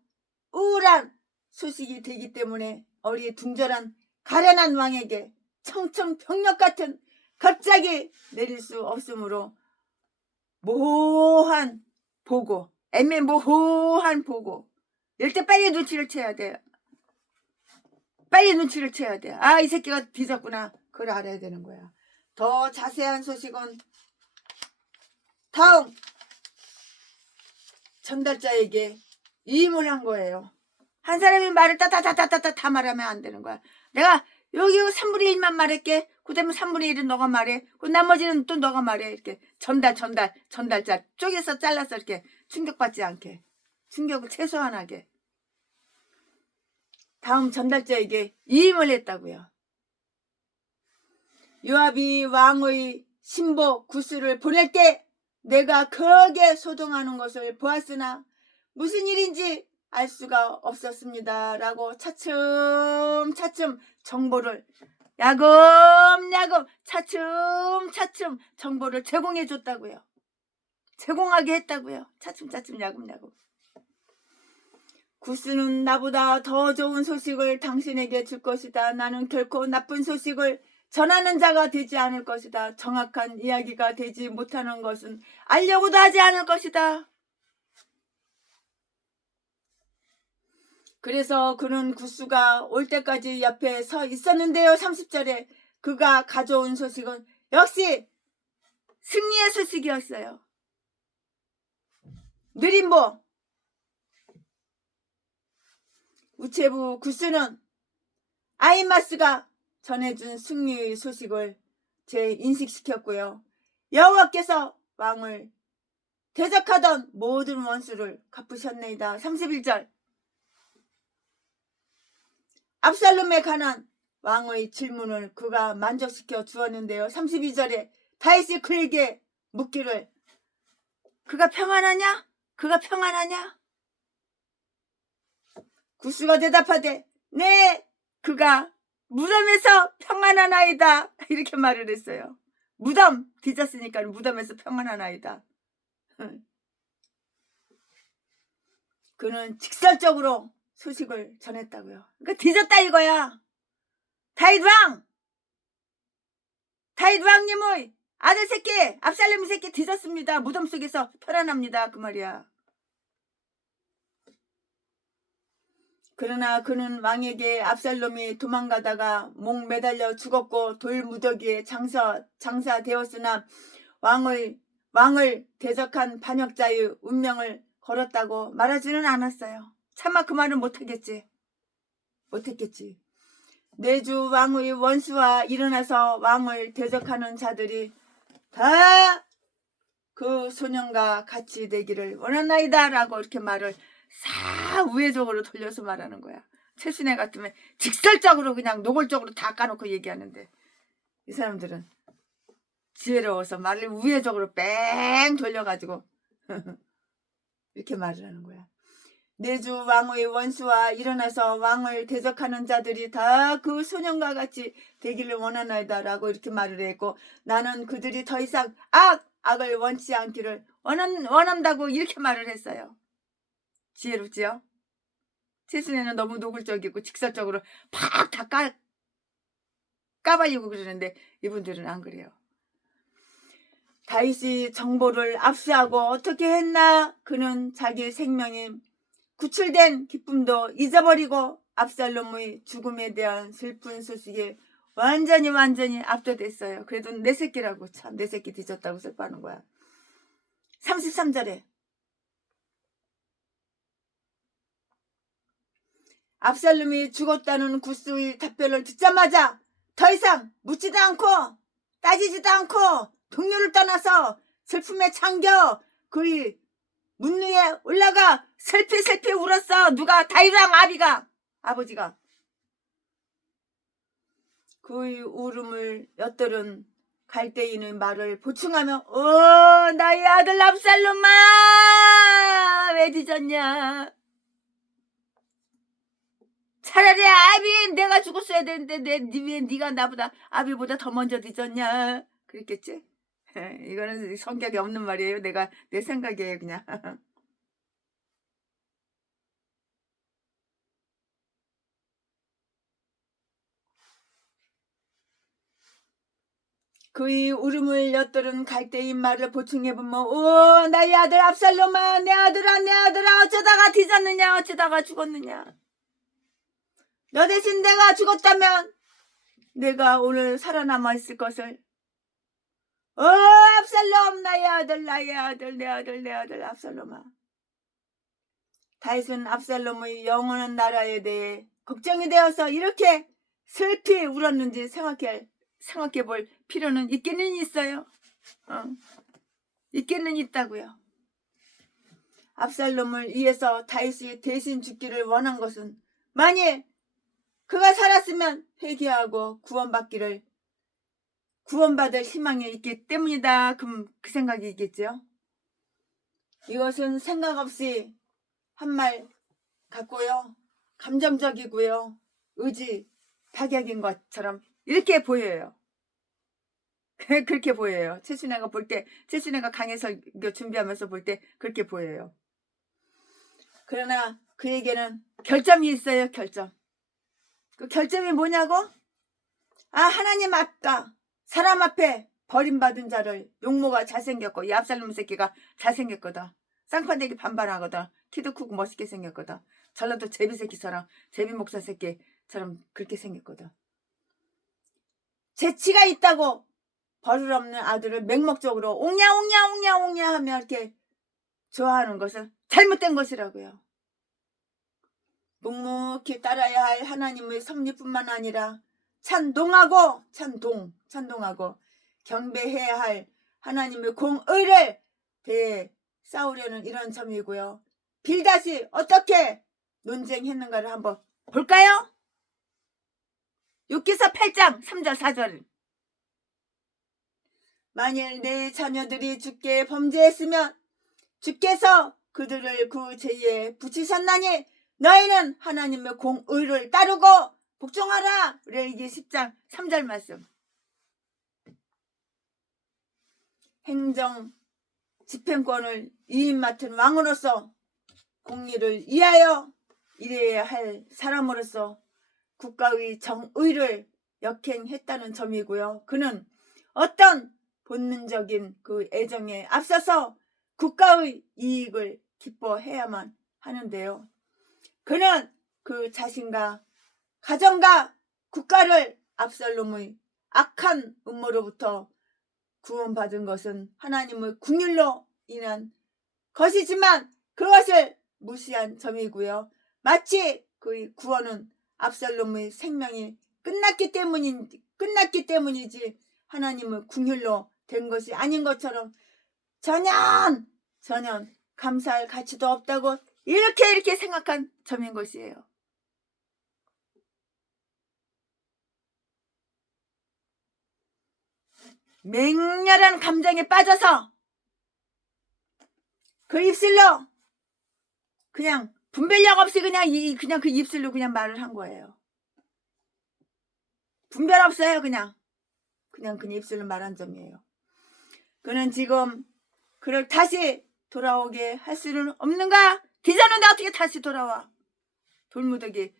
우울한 소식이 되기 때문에 어리둥절한 가련한 왕에게 청천벽력 같은 갑자기 내릴 수 없으므로 모호한 보고, 애매모호한 보고, 이럴 때 빨리 눈치를 채야 돼. 빨리 눈치를 채야 돼. 아, 이 새끼가 뒤졌구나. 그걸 알아야 되는 거야. 더 자세한 소식은 다음 전달자에게 위임을 한 거예요. 한 사람이 말을 따다다다다다 다 말하면 안 되는 거야. 내가 여기 3분의 1만 말할게. 그 다음에 3분의 1은 너가 말해. 그 나머지는 또 너가 말해. 이렇게 전달자 쪼개서 잘라서 이렇게 충격받지 않게. 충격을 최소한하게. 다음 전달자에게 위임을 했다고요. 요압이 왕의 신보 구스를 보낼 때 내가 거기에 소동하는 것을 보았으나 무슨 일인지 알 수가 없었습니다. 라고 차츰차츰 정보를 야금야금 차츰차츰 정보를 제공해 줬다고요. 제공하게 했다고요. 차츰차츰 야금야금. 구스는 나보다 더 좋은 소식을 당신에게 줄 것이다. 나는 결코 나쁜 소식을 전하는 자가 되지 않을 것이다. 정확한 이야기가 되지 못하는 것은 알려고도 하지 않을 것이다. 그래서 그는 구스가 올 때까지 옆에 서 있었는데요. 30절에 그가 가져온 소식은 역시 승리의 소식이었어요. 느림보 우체부 구스는 아히마스가 전해준 승리의 소식을 인식시켰고요. 여호와께서 왕을 대적하던 모든 원수를 갚으셨나이다. 31절 압살롬에 관한 왕의 질문을 그가 만족시켜 주었는데요. 32절에 다윗이 그에게 묻기를 그가 평안하냐? 그가 평안하냐? 구스가 대답하되 네, 그가 무덤에서 평안하나이다. 이렇게 말을 했어요. 무덤 뒤졌으니까 무덤에서 평안하나이다. 그는 직설적으로 소식을 전했다고요. 그러니까 뒤졌다 이거야. 다윗 왕님의 아들 새끼 압살롬 새끼 뒤졌습니다. 무덤 속에서 편안합니다. 그 말이야. 그러나 그는 왕에게 압살롬이 도망가다가 목 매달려 죽었고 돌무더기에 장사되었으나 왕을 대적한 반역자의 운명을 걸었다고 말하지는 않았어요. 차마 그 말은 못했겠지. 내주 왕의 원수와 일어나서 왕을 대적하는 자들이 다 그 소년과 같이 되기를 원하나이다 라고 이렇게 말을 싹 우회적으로 돌려서 말하는 거야. 최순애 같으면 직설적으로 그냥 노골적으로 다 까놓고 얘기하는데 이 사람들은 지혜로워서 말을 우회적으로 뺑 돌려가지고 이렇게 말을 하는 거야. 내주 왕의 원수와 일어나서 왕을 대적하는 자들이 다 그 소년과 같이 되기를 원하나이다 라고 이렇게 말을 했고 나는 그들이 더 이상 악을 원치 않기를 원한다고 이렇게 말을 했어요. 지혜롭지요? 최순애는 너무 노골적이고 직설적으로 팍 다 까발리고 그러는데 이분들은 안 그래요. 다윗이 정보를 압수하고 어떻게 했나? 그는 자기 생명이 구출된 기쁨도 잊어버리고 압살롬의 죽음에 대한 슬픈 소식에 완전히 압도됐어요. 그래도 내 새끼라고 참 내 새끼 뒤졌다고 슬퍼하는 거야. 33절에 압살롬이 죽었다는 구스의 답변을 듣자마자 더 이상 묻지도 않고 따지지도 않고 동료를 떠나서 슬픔에 잠겨 그의 문 위에 올라가 슬피 울었어. 누가? 다윗왕 아버지가. 그의 울음을 엿들은 갈대인의 말을 보충하며 나의 아들 압살롬아 왜 뒤졌냐. 차라리 아비 내가 죽었어야 되는데 왜 네가 나보다 아비보다 더 먼저 뒤졌냐. 그랬겠지? 이거는 성격이 없는 말이에요. 내 생각이에요 그냥. 그의 울음을 엿들은 갈대인 말을 보충해보면 오 나의 아들 압살롬아 내 아들아 내 아들아 어쩌다가 뒤졌느냐 어쩌다가 죽었느냐 너 대신 내가 죽었다면 내가 오늘 살아남아 있을 것을 압살롬 나의 아들 나의 아들 내 아들 내 아들 압살롬아 다윗은 압살롬의 영원한 나라에 대해 걱정이 되어서 이렇게 슬피 울었는지 생각해 볼 필요는 있기는 있어요. 있기는 있다고요. 압살롬을 위해서 다윗이 대신 죽기를 원한 것은 만일 그가 살았으면 회개하고 구원받을 희망이 있기 때문이다. 그럼 그 생각이 있겠죠. 이것은 생각 없이 한 말 같고요. 감정적이고요. 의지 박약인 것처럼 이렇게 보여요. 그렇게 보여요. 최순애가 볼 때, 최순애가 강해서 준비하면서 볼 때 그렇게 보여요. 그러나 그에게는 결점이 있어요. 결점. 그 결점이 뭐냐고? 하나님 아까 사람 앞에 버림받은 자를 용모가 잘생겼고 이 압살롬 새끼가 잘생겼거든. 쌍판대기 반반하거든. 키도 크고 멋있게 생겼거든. 전라도 제비 새끼처럼 제비 목사 새끼처럼 그렇게 생겼거든. 재치가 있다고 버릇없는 아들을 맹목적으로 옹냐 하며 이렇게 좋아하는 것은 잘못된 것이라고요. 묵묵히 따라야 할 하나님의 섭리뿐만 아니라 찬동하고 경배해야 할 하나님의 공의를 대해 싸우려는 이런 점이고요. 빌닷이 어떻게 논쟁했는가를 한번 볼까요? 욥기서 8장 3절 4절 만일 내 자녀들이 주께 범죄했으면 주께서 그들을 그 죄에 붙이셨나니 너희는 하나님의 공의를 따르고 복종하라. 레위기 10장 3절 말씀. 행정 집행권을 위임 맡은 왕으로서 공의를 위하여 일해야 할 사람으로서 국가의 정의를 역행했다는 점이고요. 그는 어떤 본능적인 그 애정에 앞서서 국가의 이익을 기뻐해야만 하는데요. 그는 그 자신과 가정과 국가를 압살롬의 악한 음모로부터 구원받은 것은 하나님의 긍휼로 인한 것이지만 그것을 무시한 점이고요. 마치 그의 구원은 압살롬의 생명이 끝났기 때문이지 하나님의 긍휼로 된 것이 아닌 것처럼 전혀 감사할 가치도 없다고 이렇게 생각한 점인 것이에요. 맹렬한 감정에 빠져서 그 입술로 그냥 분별력 없이 그냥 그 입술로 그냥 말을 한 거예요. 분별 없어요. 그냥 입술로 말한 점이에요. 그는 지금 그를 다시 돌아오게 할 수는 없는가? 뒤졌는데 어떻게 다시 돌아와? 돌무더기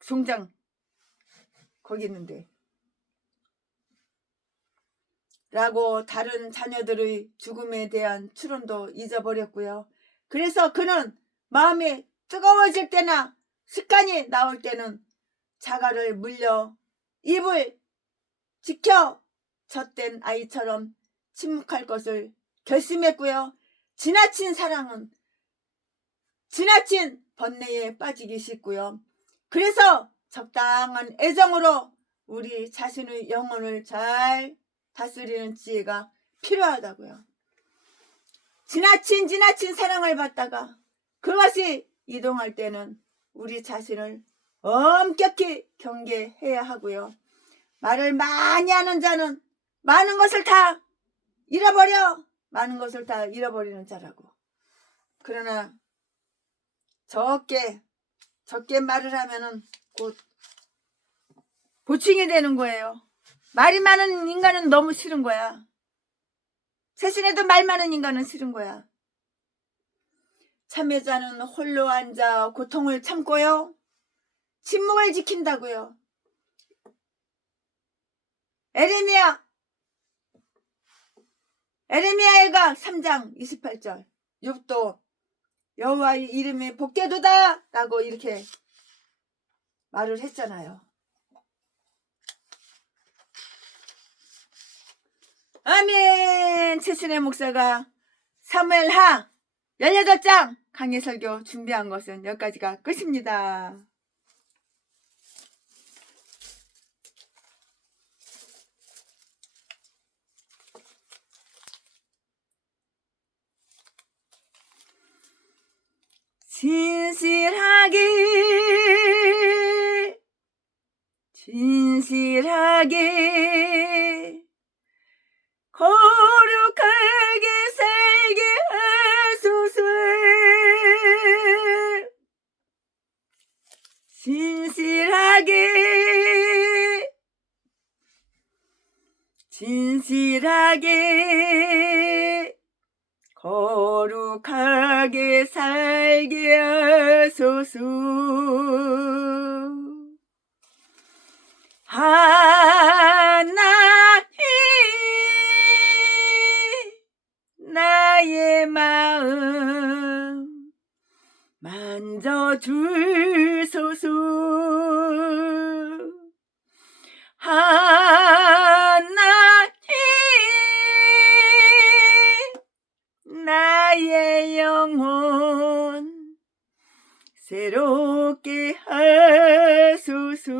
송장 거기 있는데 라고 다른 자녀들의 죽음에 대한 추론도 잊어버렸고요. 그래서 그는 마음이 뜨거워질 때나 습관이 나올 때는 자갈을 물려 입을 지켜 젖된 아이처럼 침묵할 것을 결심했고요. 지나친 사랑은 지나친 번뇌에 빠지기 쉽고요. 그래서 적당한 애정으로 우리 자신의 영혼을 잘 다스리는 지혜가 필요하다고요. 지나친 사랑을 받다가 그것이 이동할 때는 우리 자신을 엄격히 경계해야 하고요. 말을 많이 하는 자는 많은 것을 다 잃어버리는 자라고. 그러나 적게 말을 하면은 곧 보충이 되는 거예요. 말이 많은 인간은 너무 싫은 거야. 세신에도 말 많은 인간은 싫은 거야. 참여자는 홀로 앉아 고통을 참고요. 침묵을 지킨다고요. 에레미야 에레미야가 3장 28절 욥도 여호와의 이름이 복되도다 라고 이렇게 말을 했잖아요. 아멘. 최순애 목사가 사무엘하 18장 강해 설교 준비한 것은 여기까지가 끝입니다. 진실하게 거룩하게 살게 하소서. 진실하게 거룩하게 살게 하소서. 하나님 나의 마음 만져주소서. 하나님 나의 영혼 새롭게 하소서.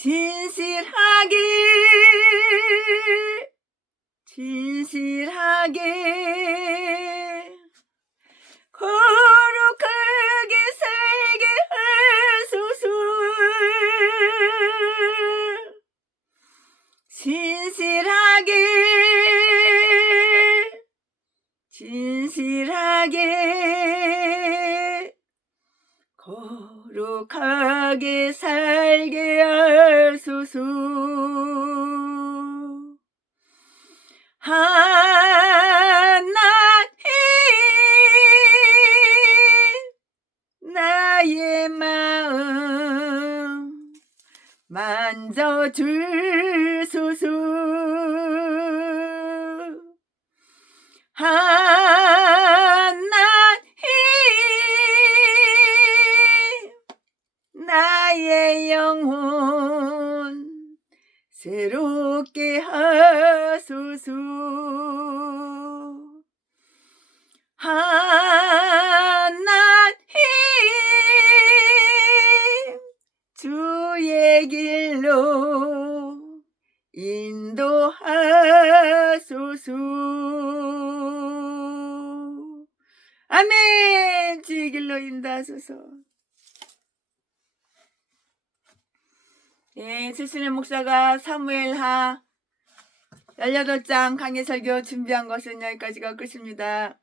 진실하게 거룩하게 살게 하소서. 진실하게 거룩하게 살게 하소서. 하나님 나의 마음 만져주소서. 하나님 나의 영혼 새롭게 하소서. 하나님 주의 길로 인도하소서. 아멘. 주의 길로 인도하소서. 예, 최순애 목사가 사무엘하 18장 강해 설교 준비한 것은 여기까지가 끝입니다.